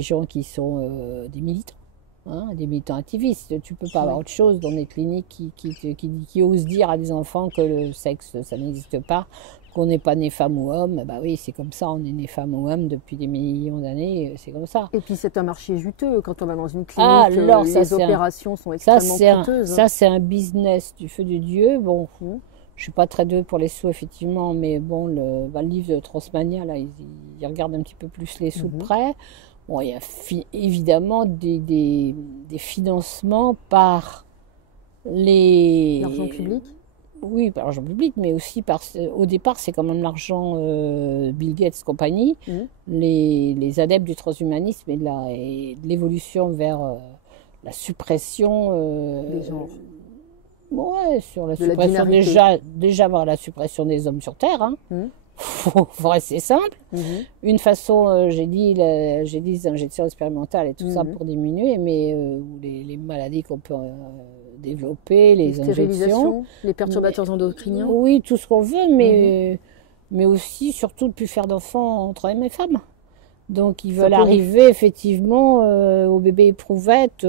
gens qui sont des militants. Des militants activistes. Tu peux pas avoir autre chose dans des cliniques qui osent dire à des enfants que le sexe, ça n'existe pas, qu'on n'est pas né femme ou homme. Bah oui, c'est comme ça, on est né femme ou homme depuis des millions d'années, c'est comme ça. Et puis c'est un marché juteux quand on va dans une clinique, les opérations sont extrêmement coûteuses. Ça, c'est un business du feu de Dieu. Bon, je suis pas très douée pour les sous, effectivement, mais bon, le livre de Transmania, là, il regarde un petit peu plus les sous de près. Bon, il y a évidemment des financements par l'argent public. Oui, par l'argent public, mais aussi au départ, c'est quand même l'argent Bill Gates compagnie, les adeptes du transhumanisme et de l'évolution vers la suppression des genres. Ouais, sur la suppression déjà voir la suppression des hommes sur Terre. Faut rester simple. Une façon, j'ai dit les injections expérimentales et tout ça pour diminuer, mais les maladies qu'on peut développer, les injections, les perturbateurs endocriniens. Oui, tout ce qu'on veut, mais aussi, surtout, de ne plus faire d'enfants entre hommes et femmes. Donc, ils veulent arriver effectivement au bébé éprouvette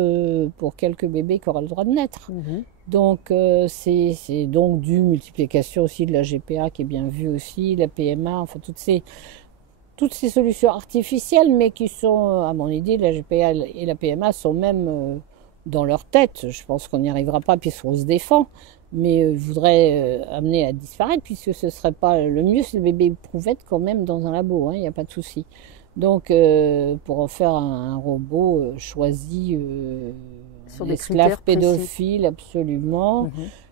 pour quelques bébés qui auraient le droit de naître. Donc, c'est donc dû multiplication aussi de la GPA qui est bien vue aussi, la PMA, enfin toutes ces solutions artificielles, mais qui sont, à mon idée, la GPA et la PMA sont même dans leur tête. Je pense qu'on n'y arrivera pas puisqu'on se défend, mais je voudrais amener à disparaître puisque ce serait pas le mieux, c'est le bébé éprouvette quand même dans un labo, il n'y a pas de souci. Donc, pour en faire un robot choisi, sur des esclave pédophile, absolument.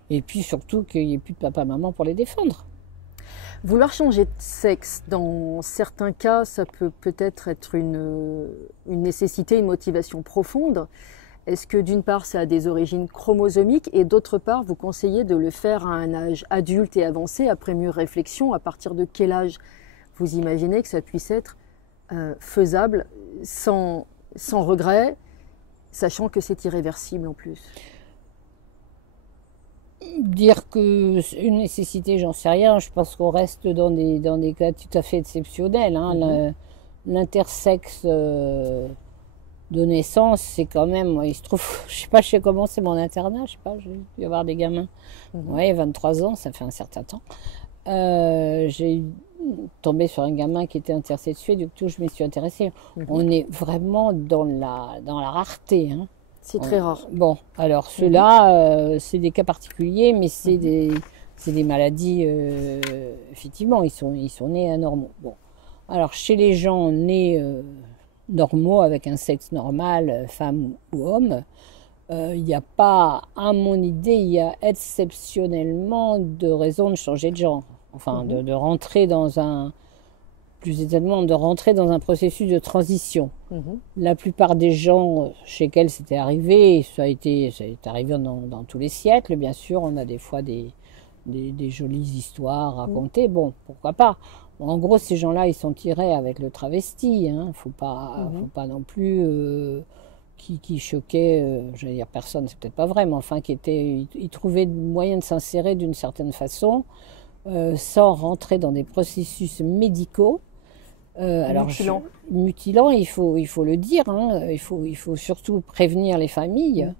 Et puis surtout qu'il n'y ait plus de papa-maman pour les défendre. Vouloir changer de sexe, dans certains cas, ça peut peut-être être une nécessité, une motivation profonde. est-ce que d'une part ça a des origines chromosomiques et d'autre part vous conseillez de le faire à un âge adulte et avancé après mûre réflexion? À partir de quel âge vous imaginez que ça puisse être faisable sans regret, sachant que c'est irréversible en plus? Dire que c'est une nécessité, j'en sais rien. Je pense qu'on reste dans des cas tout à fait exceptionnels. Hein. L'intersexe de naissance, c'est quand même, moi, il se trouve, je sais pas, je sais comment c'est mon internat, je sais pas, j'ai dû avoir des gamins. Ouais, 23 ans, ça fait un certain temps. J'ai tombé sur un gamin qui était intersexué, du coup je m'y suis intéressée. On est vraiment dans la rareté. Hein. C'est très rare. Bon, alors ceux-là, c'est des cas particuliers, mais c'est des maladies, effectivement, ils sont nés anormaux. Bon, alors chez les gens nés normaux, avec un sexe normal, femme ou homme, il n'y a pas, à mon idée, il y a exceptionnellement de raisons de changer de genre. Enfin, de rentrer dans un... Plus exactement, de rentrer dans un processus de transition. La plupart des gens chez lesquels c'était arrivé, ça est arrivé dans tous les siècles, bien sûr, on a des fois des jolies histoires racontées, bon, pourquoi pas. En gros, ces gens-là, ils sont tirés avec le travesti, hein. Faut pas non plus... qui choquait, j'allais dire personne, c'est peut-être pas vrai, mais enfin, ils trouvaient moyen de s'insérer d'une certaine façon, sans rentrer dans des processus médicaux. Mutilants, il faut le dire, hein, il faut surtout prévenir les familles.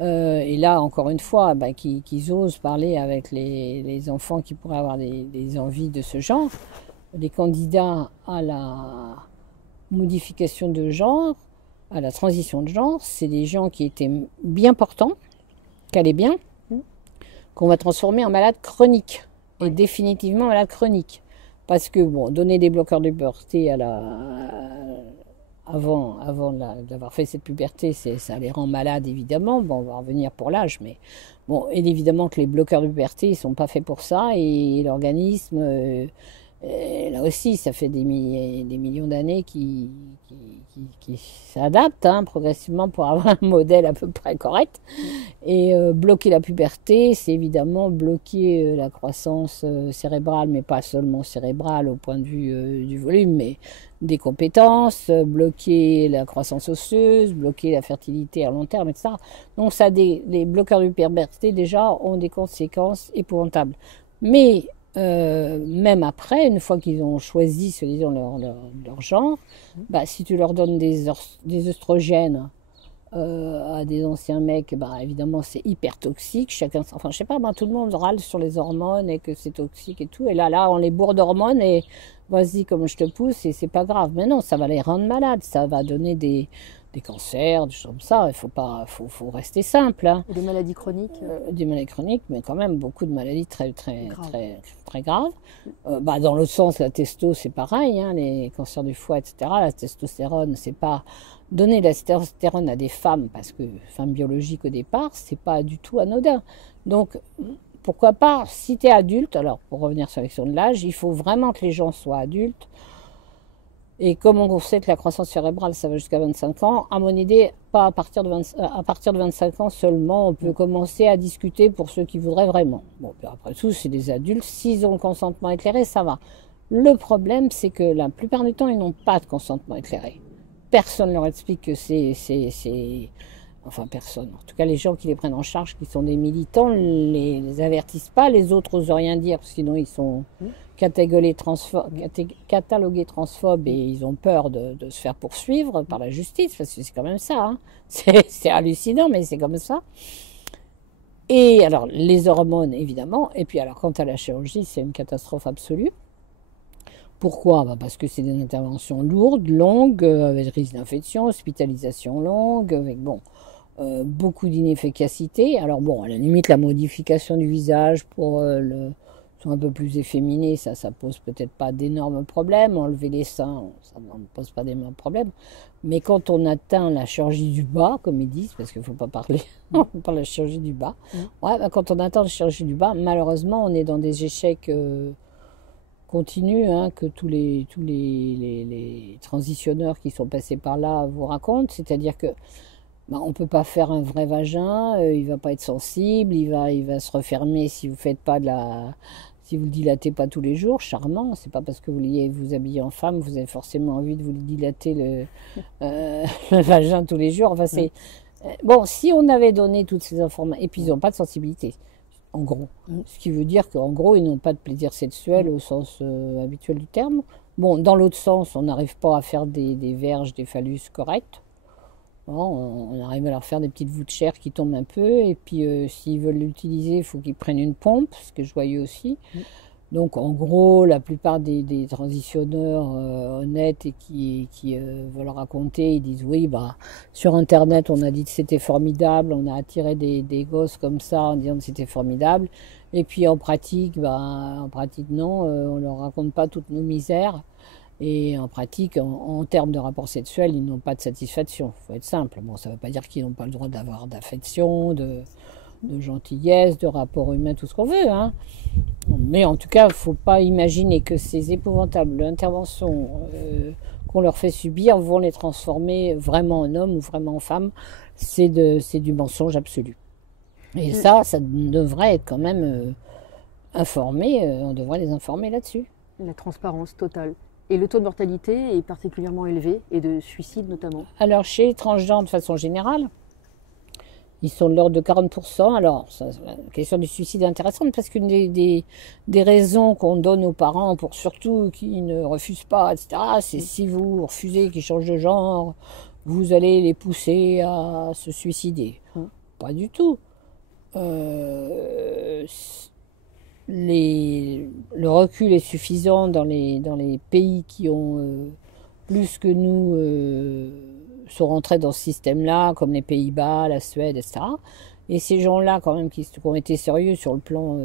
Et là, encore une fois, qu'ils osent parler avec les enfants qui pourraient avoir des envies de ce genre. Les candidats à la modification de genre, à la transition de genre, c'est des gens qui étaient bien portants, qui allaient bien, qu'on va transformer en malades chroniques, et définitivement malades chroniques. Parce que, bon, donner des bloqueurs de puberté avant d'avoir fait cette puberté, ça les rend malades, évidemment. Bon, on va revenir pour l'âge, mais bon, et évidemment que les bloqueurs de puberté, ils sont pas faits pour ça, et l'organisme, là aussi, ça fait des millions d'années qui s'adaptent, hein, progressivement pour avoir un modèle à peu près correct. Et bloquer la puberté, c'est évidemment bloquer la croissance cérébrale, mais pas seulement cérébrale au point de vue du volume, mais des compétences, bloquer la croissance osseuse, bloquer la fertilité à long terme, etc. Donc les bloqueurs de puberté déjà ont des conséquences épouvantables. Mais même après, une fois qu'ils ont choisi leur genre, si tu leur donnes des œstrogènes à des anciens mecs, évidemment c'est hyper toxique. Enfin je sais pas, tout le monde râle sur les hormones et que c'est toxique et tout. Et là on les bourre d'hormones et vas-y comme je te pousse et c'est pas grave. Mais non, ça va les rendre malades, ça va donner des cancers, des choses comme ça. Il faut rester simple. Hein. Des maladies chroniques. Des maladies chroniques, mais quand même beaucoup de maladies très graves. Dans l'autre sens, la testo, c'est pareil, hein, les cancers du foie, etc. La testostérone, c'est pas donner de la testostérone à des femmes, parce que femmes biologiques au départ, c'est pas du tout anodin. Donc, pourquoi pas, si tu es adulte, alors pour revenir sur la question de l'âge, il faut vraiment que les gens soient adultes. Et comme on sait que la croissance cérébrale, ça va jusqu'à 25 ans, à mon idée, pas à partir de 25 ans seulement, on peut commencer à discuter pour ceux qui voudraient vraiment. Bon, puis après tout, c'est des adultes. S'ils ont le consentement éclairé, ça va. Le problème, c'est que la plupart du temps, ils n'ont pas de consentement éclairé. Personne ne leur explique que Enfin, personne. En tout cas, les gens qui les prennent en charge, qui sont des militants, les avertissent pas. Les autres osent rien dire, parce que sinon ils sont catalogués transphobes et ils ont peur de se faire poursuivre par la justice, parce que c'est quand même ça. Hein. C'est hallucinant, mais c'est comme ça. Et alors, les hormones, évidemment. Et puis, alors, quant à la chirurgie, c'est une catastrophe absolue. Pourquoi ? Parce que c'est des interventions lourdes, longues, avec risque d'infection, hospitalisation longue, avec beaucoup d'inefficacité. Alors bon, à la limite, la modification du visage pour sont un peu plus efféminés, ça pose peut-être pas d'énormes problèmes. Enlever les seins, ça ne pose pas d'énormes problèmes. Mais quand on atteint la chirurgie du bas, comme ils disent, parce qu'il ne faut pas parler, on parle de la chirurgie du bas. Quand on atteint la chirurgie du bas, malheureusement, on est dans des échecs continue, hein, que tous les transitionneurs qui sont passés par là vous racontent, c'est-à-dire que on ne peut pas faire un vrai vagin, il ne va pas être sensible, il va se refermer si vous faites pas si vous le dilatez pas tous les jours, charmant. C'est pas parce que vous vouliez vous habiller en femme, vous avez forcément envie de vous dilater le vagin tous les jours. Enfin, c'est bon, si on avait donné toutes ces informations, et puis ils n'ont pas de sensibilité, en gros. Ce qui veut dire qu'en gros, ils n'ont pas de plaisir sexuel au sens habituel du terme. Bon, dans l'autre sens, on n'arrive pas à faire des verges, des phallus corrects. On arrive à leur faire des petites bouts de chair qui tombent un peu. Et puis, s'ils veulent l'utiliser, il faut qu'ils prennent une pompe, ce que je voyais aussi. Donc, en gros, la plupart des transitionneurs honnêtes et qui veulent raconter, ils disent oui, bah, sur Internet, on a dit que c'était formidable, on a attiré des gosses comme ça en disant que c'était formidable. Et puis, en pratique, non, on leur raconte pas toutes nos misères. Et en pratique, en termes de rapport sexuel, ils n'ont pas de satisfaction. Il faut être simple. Bon, ça ne veut pas dire qu'ils n'ont pas le droit d'avoir d'affection, de gentillesse, de rapport humain, tout ce qu'on veut. Hein. Mais en tout cas, il ne faut pas imaginer que ces épouvantables interventions qu'on leur fait subir vont les transformer vraiment en hommes ou vraiment en femmes. C'est du mensonge absolu. Et ça devrait être quand même informé. On devrait les informer là-dessus. La transparence totale. Et le taux de mortalité est particulièrement élevé, et de suicide notamment. Alors, chez les transgenres, de façon générale, ils sont de l'ordre de 40%. Alors, la question du suicide est intéressante parce qu'une des raisons qu'on donne aux parents pour surtout qu'ils ne refusent pas, etc., c'est si vous refusez qu'ils changent de genre, vous allez les pousser à se suicider. Pas du tout. Le recul est suffisant dans les pays qui ont plus que nous sont rentrés dans ce système-là, comme les Pays-Bas, la Suède, etc. Et ces gens-là, quand même, qui ont été sérieux sur le plan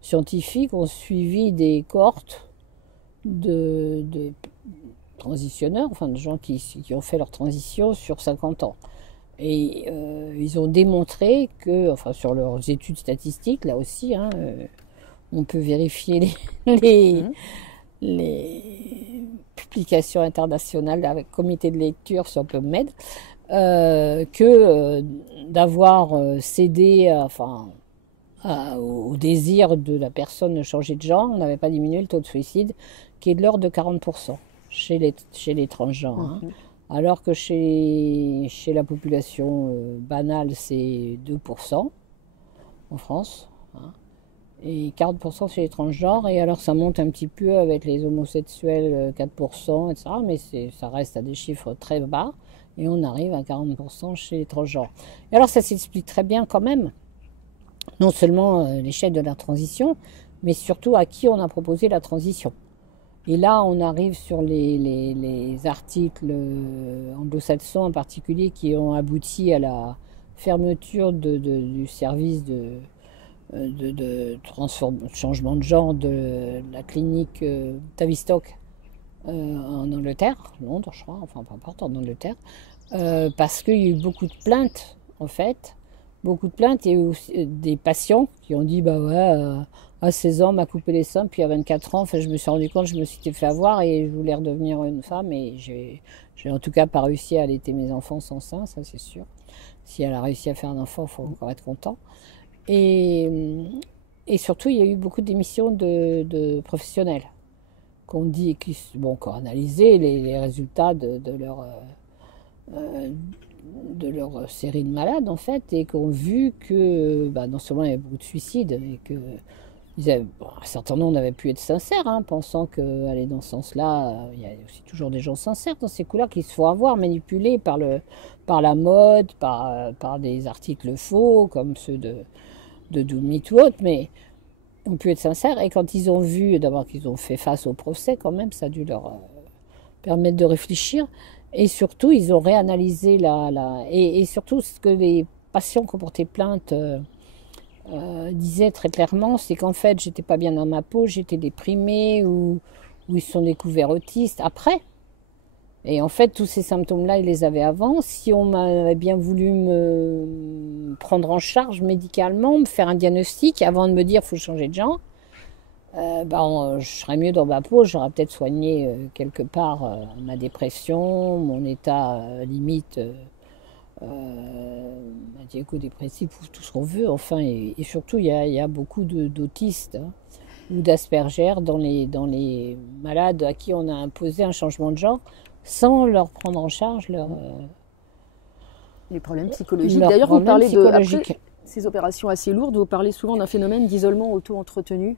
scientifique, ont suivi des cohortes de transitionneurs, enfin de gens qui ont fait leur transition sur 50 ans. Et ils ont démontré que, enfin sur leurs études statistiques, là aussi, hein, on peut vérifier les publications internationales avec comité de lecture sur PubMed, que d'avoir cédé au désir de la personne de changer de genre, on n'avait pas diminué le taux de suicide, qui est de l'ordre de 40% chez les transgenres. Hein. Alors que chez la population banale, c'est 2% en France. Hein. Et 40% chez les transgenres, et alors ça monte un petit peu avec les homosexuels, 4%, etc. Mais ça reste à des chiffres très bas, et on arrive à 40% chez les transgenres. Et alors ça s'explique très bien quand même, non seulement l'échec de la transition, mais surtout à qui on a proposé la transition. Et là, on arrive sur les articles anglo-saxons en particulier qui ont abouti à la fermeture du service de changement de genre de la clinique Tavistock en Angleterre, Londres je crois, enfin peu importe, en Angleterre, parce qu'il y a eu beaucoup de plaintes en fait, et aussi des patients qui ont dit bah ouais, à 16 ans m'a coupé les seins, puis à 24 ans, enfin, je me suis rendu compte, je me suis fait avoir et je voulais redevenir une femme, et j'ai en tout cas pas réussi à allaiter mes enfants sans sein, ça c'est sûr. Si elle a réussi à faire un enfant, il faut encore être content. Et surtout, il y a eu beaucoup d'émissions de professionnels qui ont analysé les résultats de leur série de malades, en fait, et qui ont vu que non seulement il y avait beaucoup de suicides, et que un certain nombre n'avaient pu être sincères, hein, pensant qu'aller dans ce sens-là, il y a aussi toujours des gens sincères dans ces coups-là qui se font avoir, manipulés par la mode, par des articles faux, comme ceux de Doomit ou autres, mais ont pu être sincères. Et quand ils ont vu, d'abord qu'ils ont fait face au procès, quand même, ça a dû leur permettre de réfléchir. Et surtout, ils ont réanalysé et surtout, ce que les patients qui ont porté plainte disaient très clairement, c'est qu'en fait, j'étais pas bien dans ma peau, j'étais déprimée, ou ils se sont découverts autistes après. Et en fait, tous ces symptômes-là, ils les avaient avant. Si on m'avait bien voulu me prendre en charge médicalement, me faire un diagnostic, avant de me dire qu'il faut changer de genre, je serais mieux dans ma peau, j'aurais peut-être soigné quelque part ma dépression, mon état limite Diaco-dépressif ou tout ce qu'on veut, enfin, et surtout il y a beaucoup d'autistes hein, ou d'Asperger dans les malades à qui on a imposé un changement de genre sans leur prendre en charge les problèmes psychologiques. D'ailleurs, vous parlez après ces opérations assez lourdes, vous parlez souvent d'un phénomène d'isolement auto-entretenu.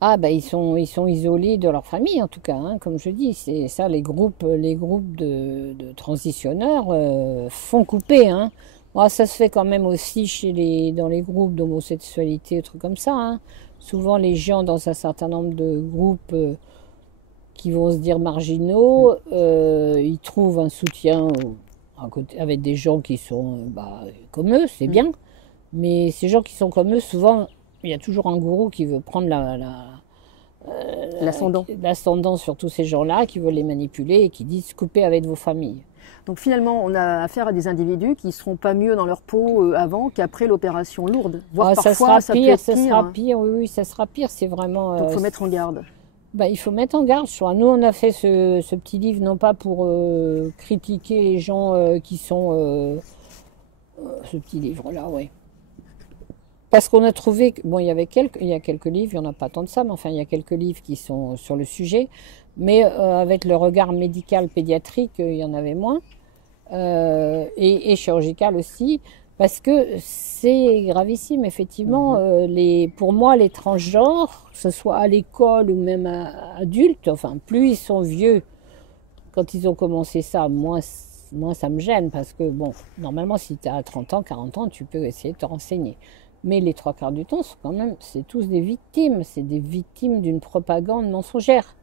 Ah ben ils sont isolés de leur famille en tout cas, hein, comme je dis, c'est ça les groupes de transitionneurs font couper. Hein. Bon, ça se fait quand même aussi dans les groupes d'homosexualité, des trucs comme ça. Hein. Souvent les gens dans un certain nombre de groupes qui vont se dire marginaux, ils trouvent un soutien avec des gens qui sont comme eux, c'est bien. Mais ces gens qui sont comme eux, souvent il y a toujours un gourou qui veut prendre l'ascendant sur tous ces gens-là, qui veulent les manipuler et qui disent coupez avec vos familles. Donc finalement, on a affaire à des individus qui ne seront pas mieux dans leur peau avant qu'après l'opération lourde. Voire parfois, ça sera pire. Oui, ça sera pire. C'est vraiment. Donc il faut mettre en garde. Il faut mettre en garde. Nous, on a fait ce petit livre non pas pour critiquer les gens qui sont. Ce petit livre-là, oui. Parce qu'on a trouvé, il y a quelques livres, il n'y en a pas tant de ça, mais enfin, il y a quelques livres qui sont sur le sujet, mais avec le regard médical pédiatrique, il y en avait moins, et chirurgical aussi, parce que c'est gravissime, effectivement. Pour moi, les transgenres, que ce soit à l'école ou même adultes, enfin, plus ils sont vieux, quand ils ont commencé ça, moins ça me gêne, parce que, normalement, si tu as 30 ans, 40 ans, tu peux essayer de te renseigner. Mais les 3/4 du temps, c'est tous des victimes. C'est des victimes d'une propagande mensongère.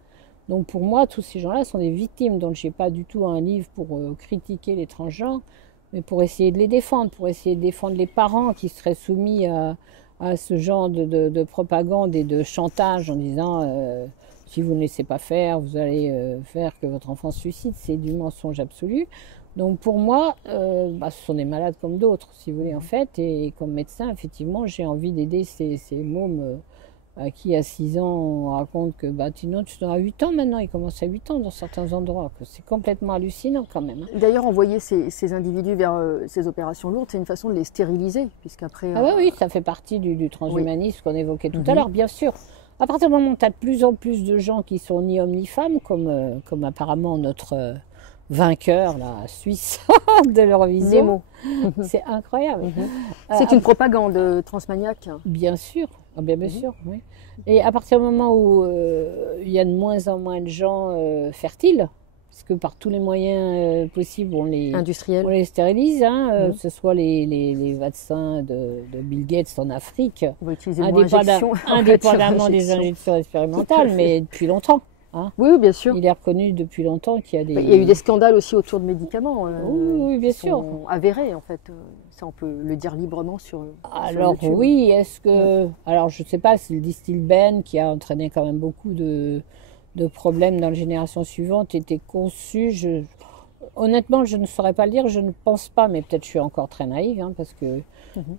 Donc pour moi, tous ces gens-là sont des victimes. Donc je n'ai pas du tout un livre pour critiquer les transgenres, mais pour essayer de les défendre, pour essayer de défendre les parents qui seraient soumis à ce genre de propagande et de chantage en disant si vous ne laissez pas faire, vous allez faire que votre enfant se suicide. C'est du mensonge absolu. Donc pour moi, ce sont des malades comme d'autres, si vous voulez, en fait. Et comme médecin, effectivement, j'ai envie d'aider ces mômes à qui, à 6 ans, on raconte que sinon, tu auras 8 ans maintenant. Ils commencent à 8 ans dans certains endroits. C'est complètement hallucinant quand même. D'ailleurs, envoyer ces individus vers ces opérations lourdes, c'est une façon de les stériliser, puisqu'après... oui, ça fait partie du transhumanisme qu'on évoquait tout à l'heure, bien sûr. À partir du moment où tu as de plus en plus de gens qui sont ni hommes ni femmes, comme apparemment notre... vainqueur, la Suisse de l'Eurovision. C'est incroyable. C'est une propagande transmaniaque. Bien sûr, bien sûr. Oui. Et à partir du moment où il y a de moins en moins de gens fertiles, parce que par tous les moyens possibles, on les stérilise, que ce soit les vaccins de Bill Gates en Afrique, indépendamment des injections expérimentales, mais depuis longtemps. Hein. Oui, bien sûr. Il est reconnu depuis longtemps qu'il y a des... Il y a eu des scandales aussi autour de médicaments. Oui, bien sûr. Sont avérés, en fait. Ça, on peut le dire librement sur Alors, sur oui, est-ce que... Alors, je ne sais pas si le Distilben, qui a entraîné quand même beaucoup de problèmes dans les générations suivantes, était conçu... Honnêtement, je ne saurais pas le dire, je ne pense pas, mais peut-être je suis encore très naïve, hein, parce que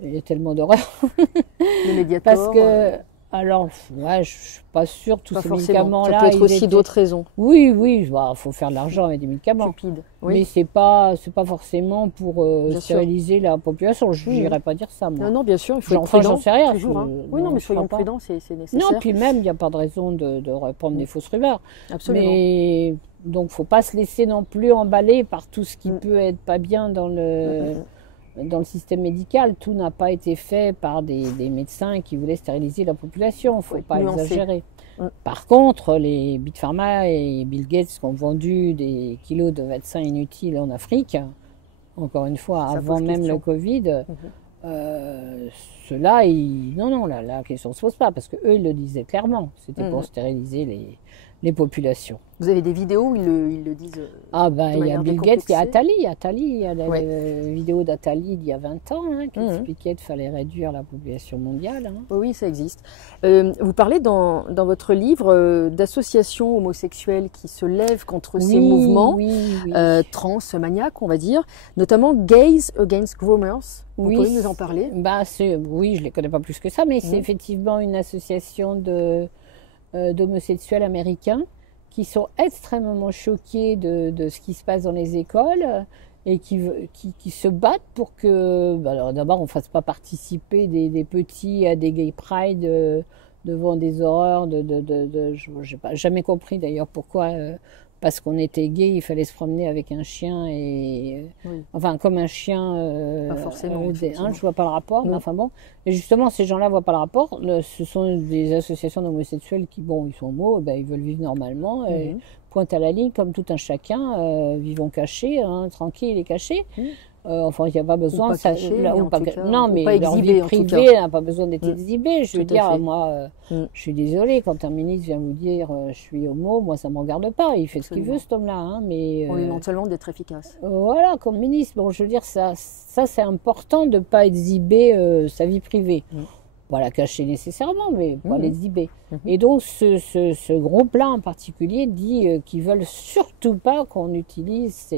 il y a tellement d'horreur. Le Mediator... Parce que... Alors, je ne suis pas sûre, tous ces médicaments-là... Ça peut être aussi d'autres raisons. Oui, il faut faire de l'argent avec des médicaments. Stupide. Mais c'est pas forcément pour stériliser la population. Je n'irais pas dire ça, moi. Non, bien sûr, il faut être prudent. J'en sais rien. Toujours, Oui, non, mais soyons prudents, c'est nécessaire. Non, puis même, il n'y a pas de raison de répandre des fausses rumeurs. Absolument. Mais donc, il ne faut pas se laisser non plus emballer par tout ce qui peut être pas bien dans le système médical. Tout n'a pas été fait par des médecins qui voulaient stériliser la population. Il ne faut pas exagérer. Par contre, les Big Pharma et Bill Gates qui ont vendu des kilos de vaccins inutiles en Afrique, encore une fois, avant même le Covid, ceux-là, la question ne se pose pas, parce qu'eux, ils le disaient clairement. C'était pour stériliser les populations. Vous avez des vidéos où ils le disent il y a Bill Gates, il y a Attali, il y a la vidéo d'Attali d'il y a 20 ans qui expliquait qu'il fallait réduire la population mondiale. Hein. Oui, ça existe. Vous parlez dans votre livre d'associations homosexuelles qui se lèvent contre ces mouvements transmaniaques, on va dire, notamment Gays Against Groomers. Vous pouvez nous en parler? Oui, je ne les connais pas plus que ça, mais c'est effectivement une association d'homosexuels américains qui sont extrêmement choqués de ce qui se passe dans les écoles et qui se battent pour que, alors d'abord, on ne fasse pas participer des petits à des gay pride devant des horreurs. Je n'ai jamais compris d'ailleurs pourquoi, parce qu'on était gay, il fallait se promener avec un chien, enfin comme un chien. Pas forcément. Je vois pas le rapport, mais enfin bon. Et justement, ces gens-là voient pas le rapport. Ce sont des associations d'homosexuels qui, bon, ils sont homo, ils veulent vivre normalement. Pointe à la ligne, comme tout un chacun, vivons cachés, tranquilles et cachés. Enfin, il n'y a pas besoin. Non, mais leur vie privée n'a pas besoin d'être exhibée. Je veux dire, moi, je suis désolée, quand un ministre vient vous dire je suis homo, moi, ça ne me regarde pas. Il fait ce qu'il veut, cet homme-là. Mais, on lui demande seulement d'être efficace. Voilà, comme ministre. Bon, je veux dire, ça c'est important de ne pas exhiber sa vie privée. Pas la cacher nécessairement, mais pas l'exhiber. Et donc, ce groupe-là en particulier dit qu'ils ne veulent surtout pas qu'on utilise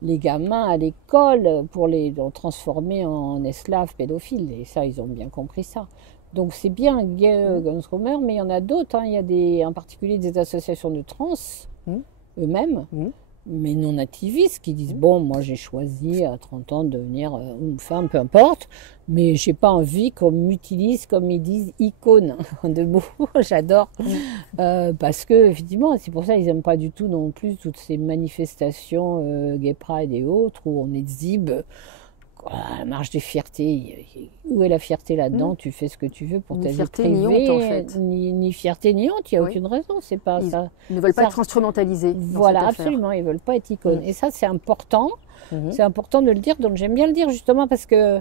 les gamins à l'école pour les transformer en esclaves pédophiles. Et ça, ils ont bien compris ça. Donc, c'est bien Guns Rummer, mais il y en a d'autres. Il y a en particulier des associations de trans, eux-mêmes, mais non activistes, qui disent bon, moi j'ai choisi à 30 ans de devenir une femme, peu importe, mais j'ai pas envie qu'on m'utilise, comme ils disent, icône debout. J'adore. Parce que, effectivement, c'est pour ça qu'ils n'aiment pas du tout non plus toutes ces manifestations gay pride et autres où on exhibe la marche des fiertés. Où est la fierté là-dedans? Tu fais ce que tu veux pour ta vie privée. Ni honte, en fait. Ni fierté ni honte, il n'y a aucune raison. C'est pas ça. Ils ne veulent pas être instrumentalisés. Voilà, absolument, ils ne veulent pas être icônes. Et ça, c'est important. C'est important de le dire. Donc, j'aime bien le dire justement parce que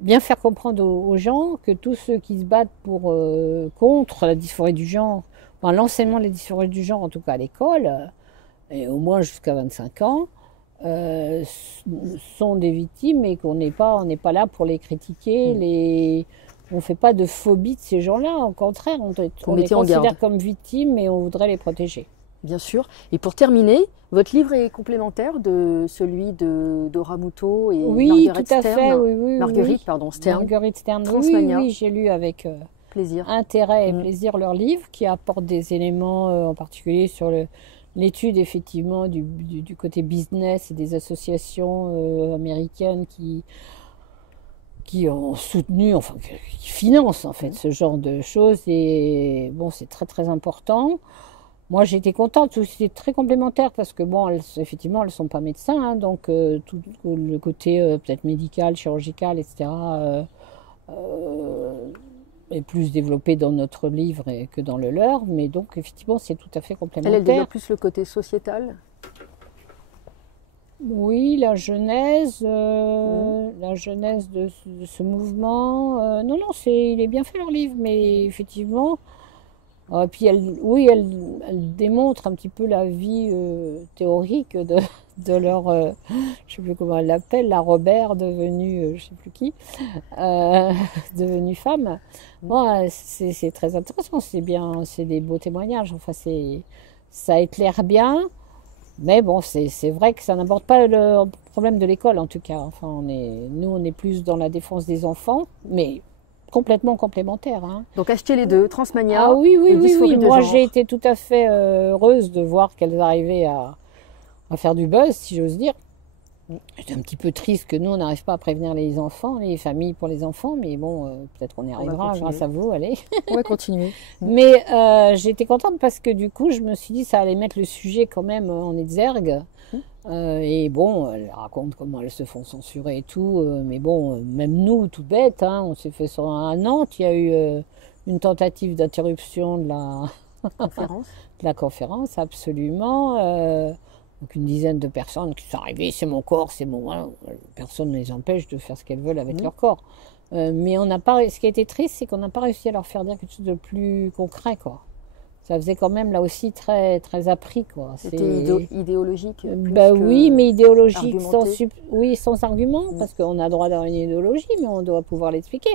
bien faire comprendre aux gens que tous ceux qui se battent contre la dysphorie du genre, enfin, l'enseignement de la dysphorie du genre, en tout cas à l'école, et au moins jusqu'à 25 ans, sont des victimes et qu'on n'est pas là pour les critiquer. On ne fait pas de phobie de ces gens-là. Au contraire, on les considère comme victimes et on voudrait les protéger. Bien sûr. Et pour terminer, votre livre est complémentaire de celui de Dora Muto et Marguerite Stern. Marguerite Stern. Marguerite Stern. Transmania. Oui, j'ai lu avec plaisir. Intérêt et plaisir leur livre qui apporte des éléments en particulier sur l'étude effectivement du côté business et des associations américaines qui ont soutenu, enfin qui financent en fait ce genre de choses. Et bon, c'est très très important. Moi, j'étais contente, c'était très complémentaire parce que, bon, effectivement, elles ne sont pas médecins, donc tout le côté peut-être médical, chirurgical, etc., est plus développé dans notre livre que dans le leur, mais donc, effectivement, c'est tout à fait complémentaire. Elle développe plus le côté sociétal? Oui, la genèse de ce mouvement. Non, il est bien fait leur livre, mais effectivement... puis elle démontre un petit peu la vie théorique de leur, je ne sais plus comment elle l'appelle, la Robert devenue, je ne sais plus qui, devenue femme. Bon, c'est très intéressant, c'est bien, c'est des beaux témoignages. Enfin, ça éclaire bien, mais bon, c'est vrai que ça n'aborde pas le problème de l'école en tout cas. Enfin, nous, on est plus dans la défense des enfants, mais complètement complémentaires. Donc achetez les deux, Transmania. Ah oui. De Moi, genre. j'ai été tout à fait heureuse de voir qu'elles arrivaient à faire du buzz, si j'ose dire. J'étais un petit peu triste que nous, on n'arrive pas à prévenir les enfants, les familles pour les enfants, mais bon, peut-être qu'on y arrivera grâce à vous, allez. On va continuer. Mais j'étais contente parce que du coup, je me suis dit ça allait mettre le sujet quand même en exergue. Et bon, elle raconte comment elles se font censurer et tout, mais bon, même nous, tout bête, on s'est fait ça à Nantes, il y a eu une tentative d'interruption de la conférence, absolument. Donc une dizaine de personnes qui sont arrivées, c'est mon corps, c'est mon... Personne ne les empêche de faire ce qu'elles veulent avec leur corps. Mais on n'a pas... Ce qui a été triste, c'est qu'on n'a pas réussi à leur faire dire quelque chose de plus concret, quoi. Ça faisait quand même là aussi très très appris, quoi. C'était idéologique. Oui, mais idéologique sans argument, parce qu'on a droit d'avoir une idéologie, mais on doit pouvoir l'expliquer.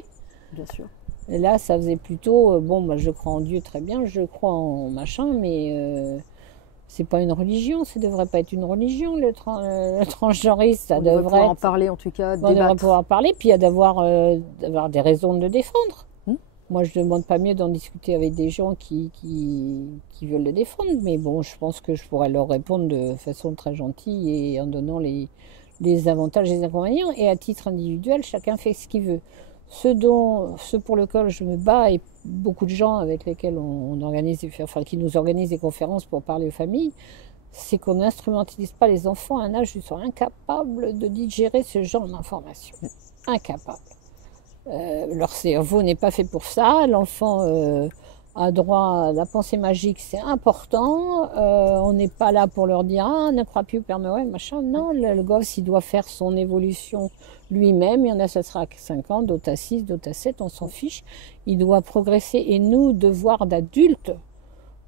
Bien sûr. Et là, ça faisait plutôt je crois en Dieu, très bien, je crois en machin, mais c'est pas une religion, ça devrait pas être une religion, le transgenrisme, ça devrait pouvoir en parler en tout cas, débattre. On devrait pouvoir parler, puis d'avoir des raisons de le défendre. Moi, je ne demande pas mieux d'en discuter avec des gens qui veulent le défendre, mais bon, je pense que je pourrais leur répondre de façon très gentille et en donnant les les avantages et les inconvénients, et à titre individuel, chacun fait ce qu'il veut. Ce pour lequel je me bats, et beaucoup de gens avec lesquels qui nous organisent des conférences pour parler aux familles, c'est qu'on n'instrumentalise pas les enfants à un âge où ils sont incapables de digérer ce genre d'informations. Incapables. Leur cerveau n'est pas fait pour ça. L'enfant a droit à la pensée magique, c'est important. On n'est pas là pour leur dire « Ah, ne crois plus au Père Noël, machin ». Non, le gosse, il doit faire son évolution lui-même. Il y en a, ça sera à 5 ans, d'autres à 6, d'autres à 7, on s'en fiche. Il doit progresser. Et nous, devoir d'adultes,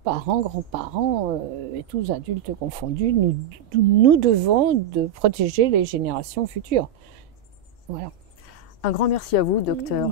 parents, grands-parents et tous adultes confondus, nous devons de protéger les générations futures. Voilà. Un grand merci à vous, docteur.